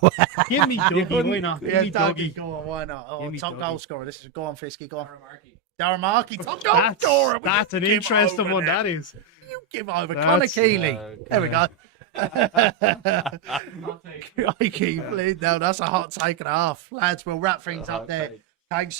Give me Dougie. Why not? Give yeah, me Dougie, Dougie. go on, why not? Oh, Give me top Dougie. goal scorer. This is go on, Fisky, go on. Darren Markey, top goal scorer. That's an Give interesting over one. there. That is. You give over. That's- Connor Keeley. There we go. Crikey, please. No, that's a hot take and a half. Lads, we'll wrap things up there. Thanks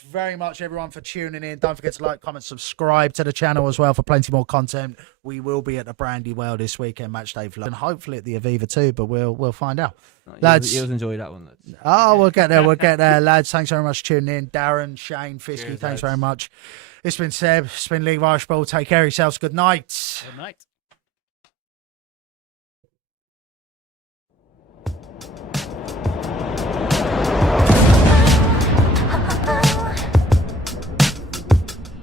very much, everyone, for tuning in. Don't forget to like, comment, subscribe to the channel as well for plenty more content. We will be at the Brandy Well this weekend, match day vlog, and hopefully at the Aviva too, but we'll find out. Lads, You enjoy that one. Lads. oh, we'll get there, lads. Thanks very much for tuning in. Darren, Shane, Fisky, Cheers, thanks lads. very much. It's been Seb, it's been League of Irish Ball. Take care of yourselves. Good night. Good night.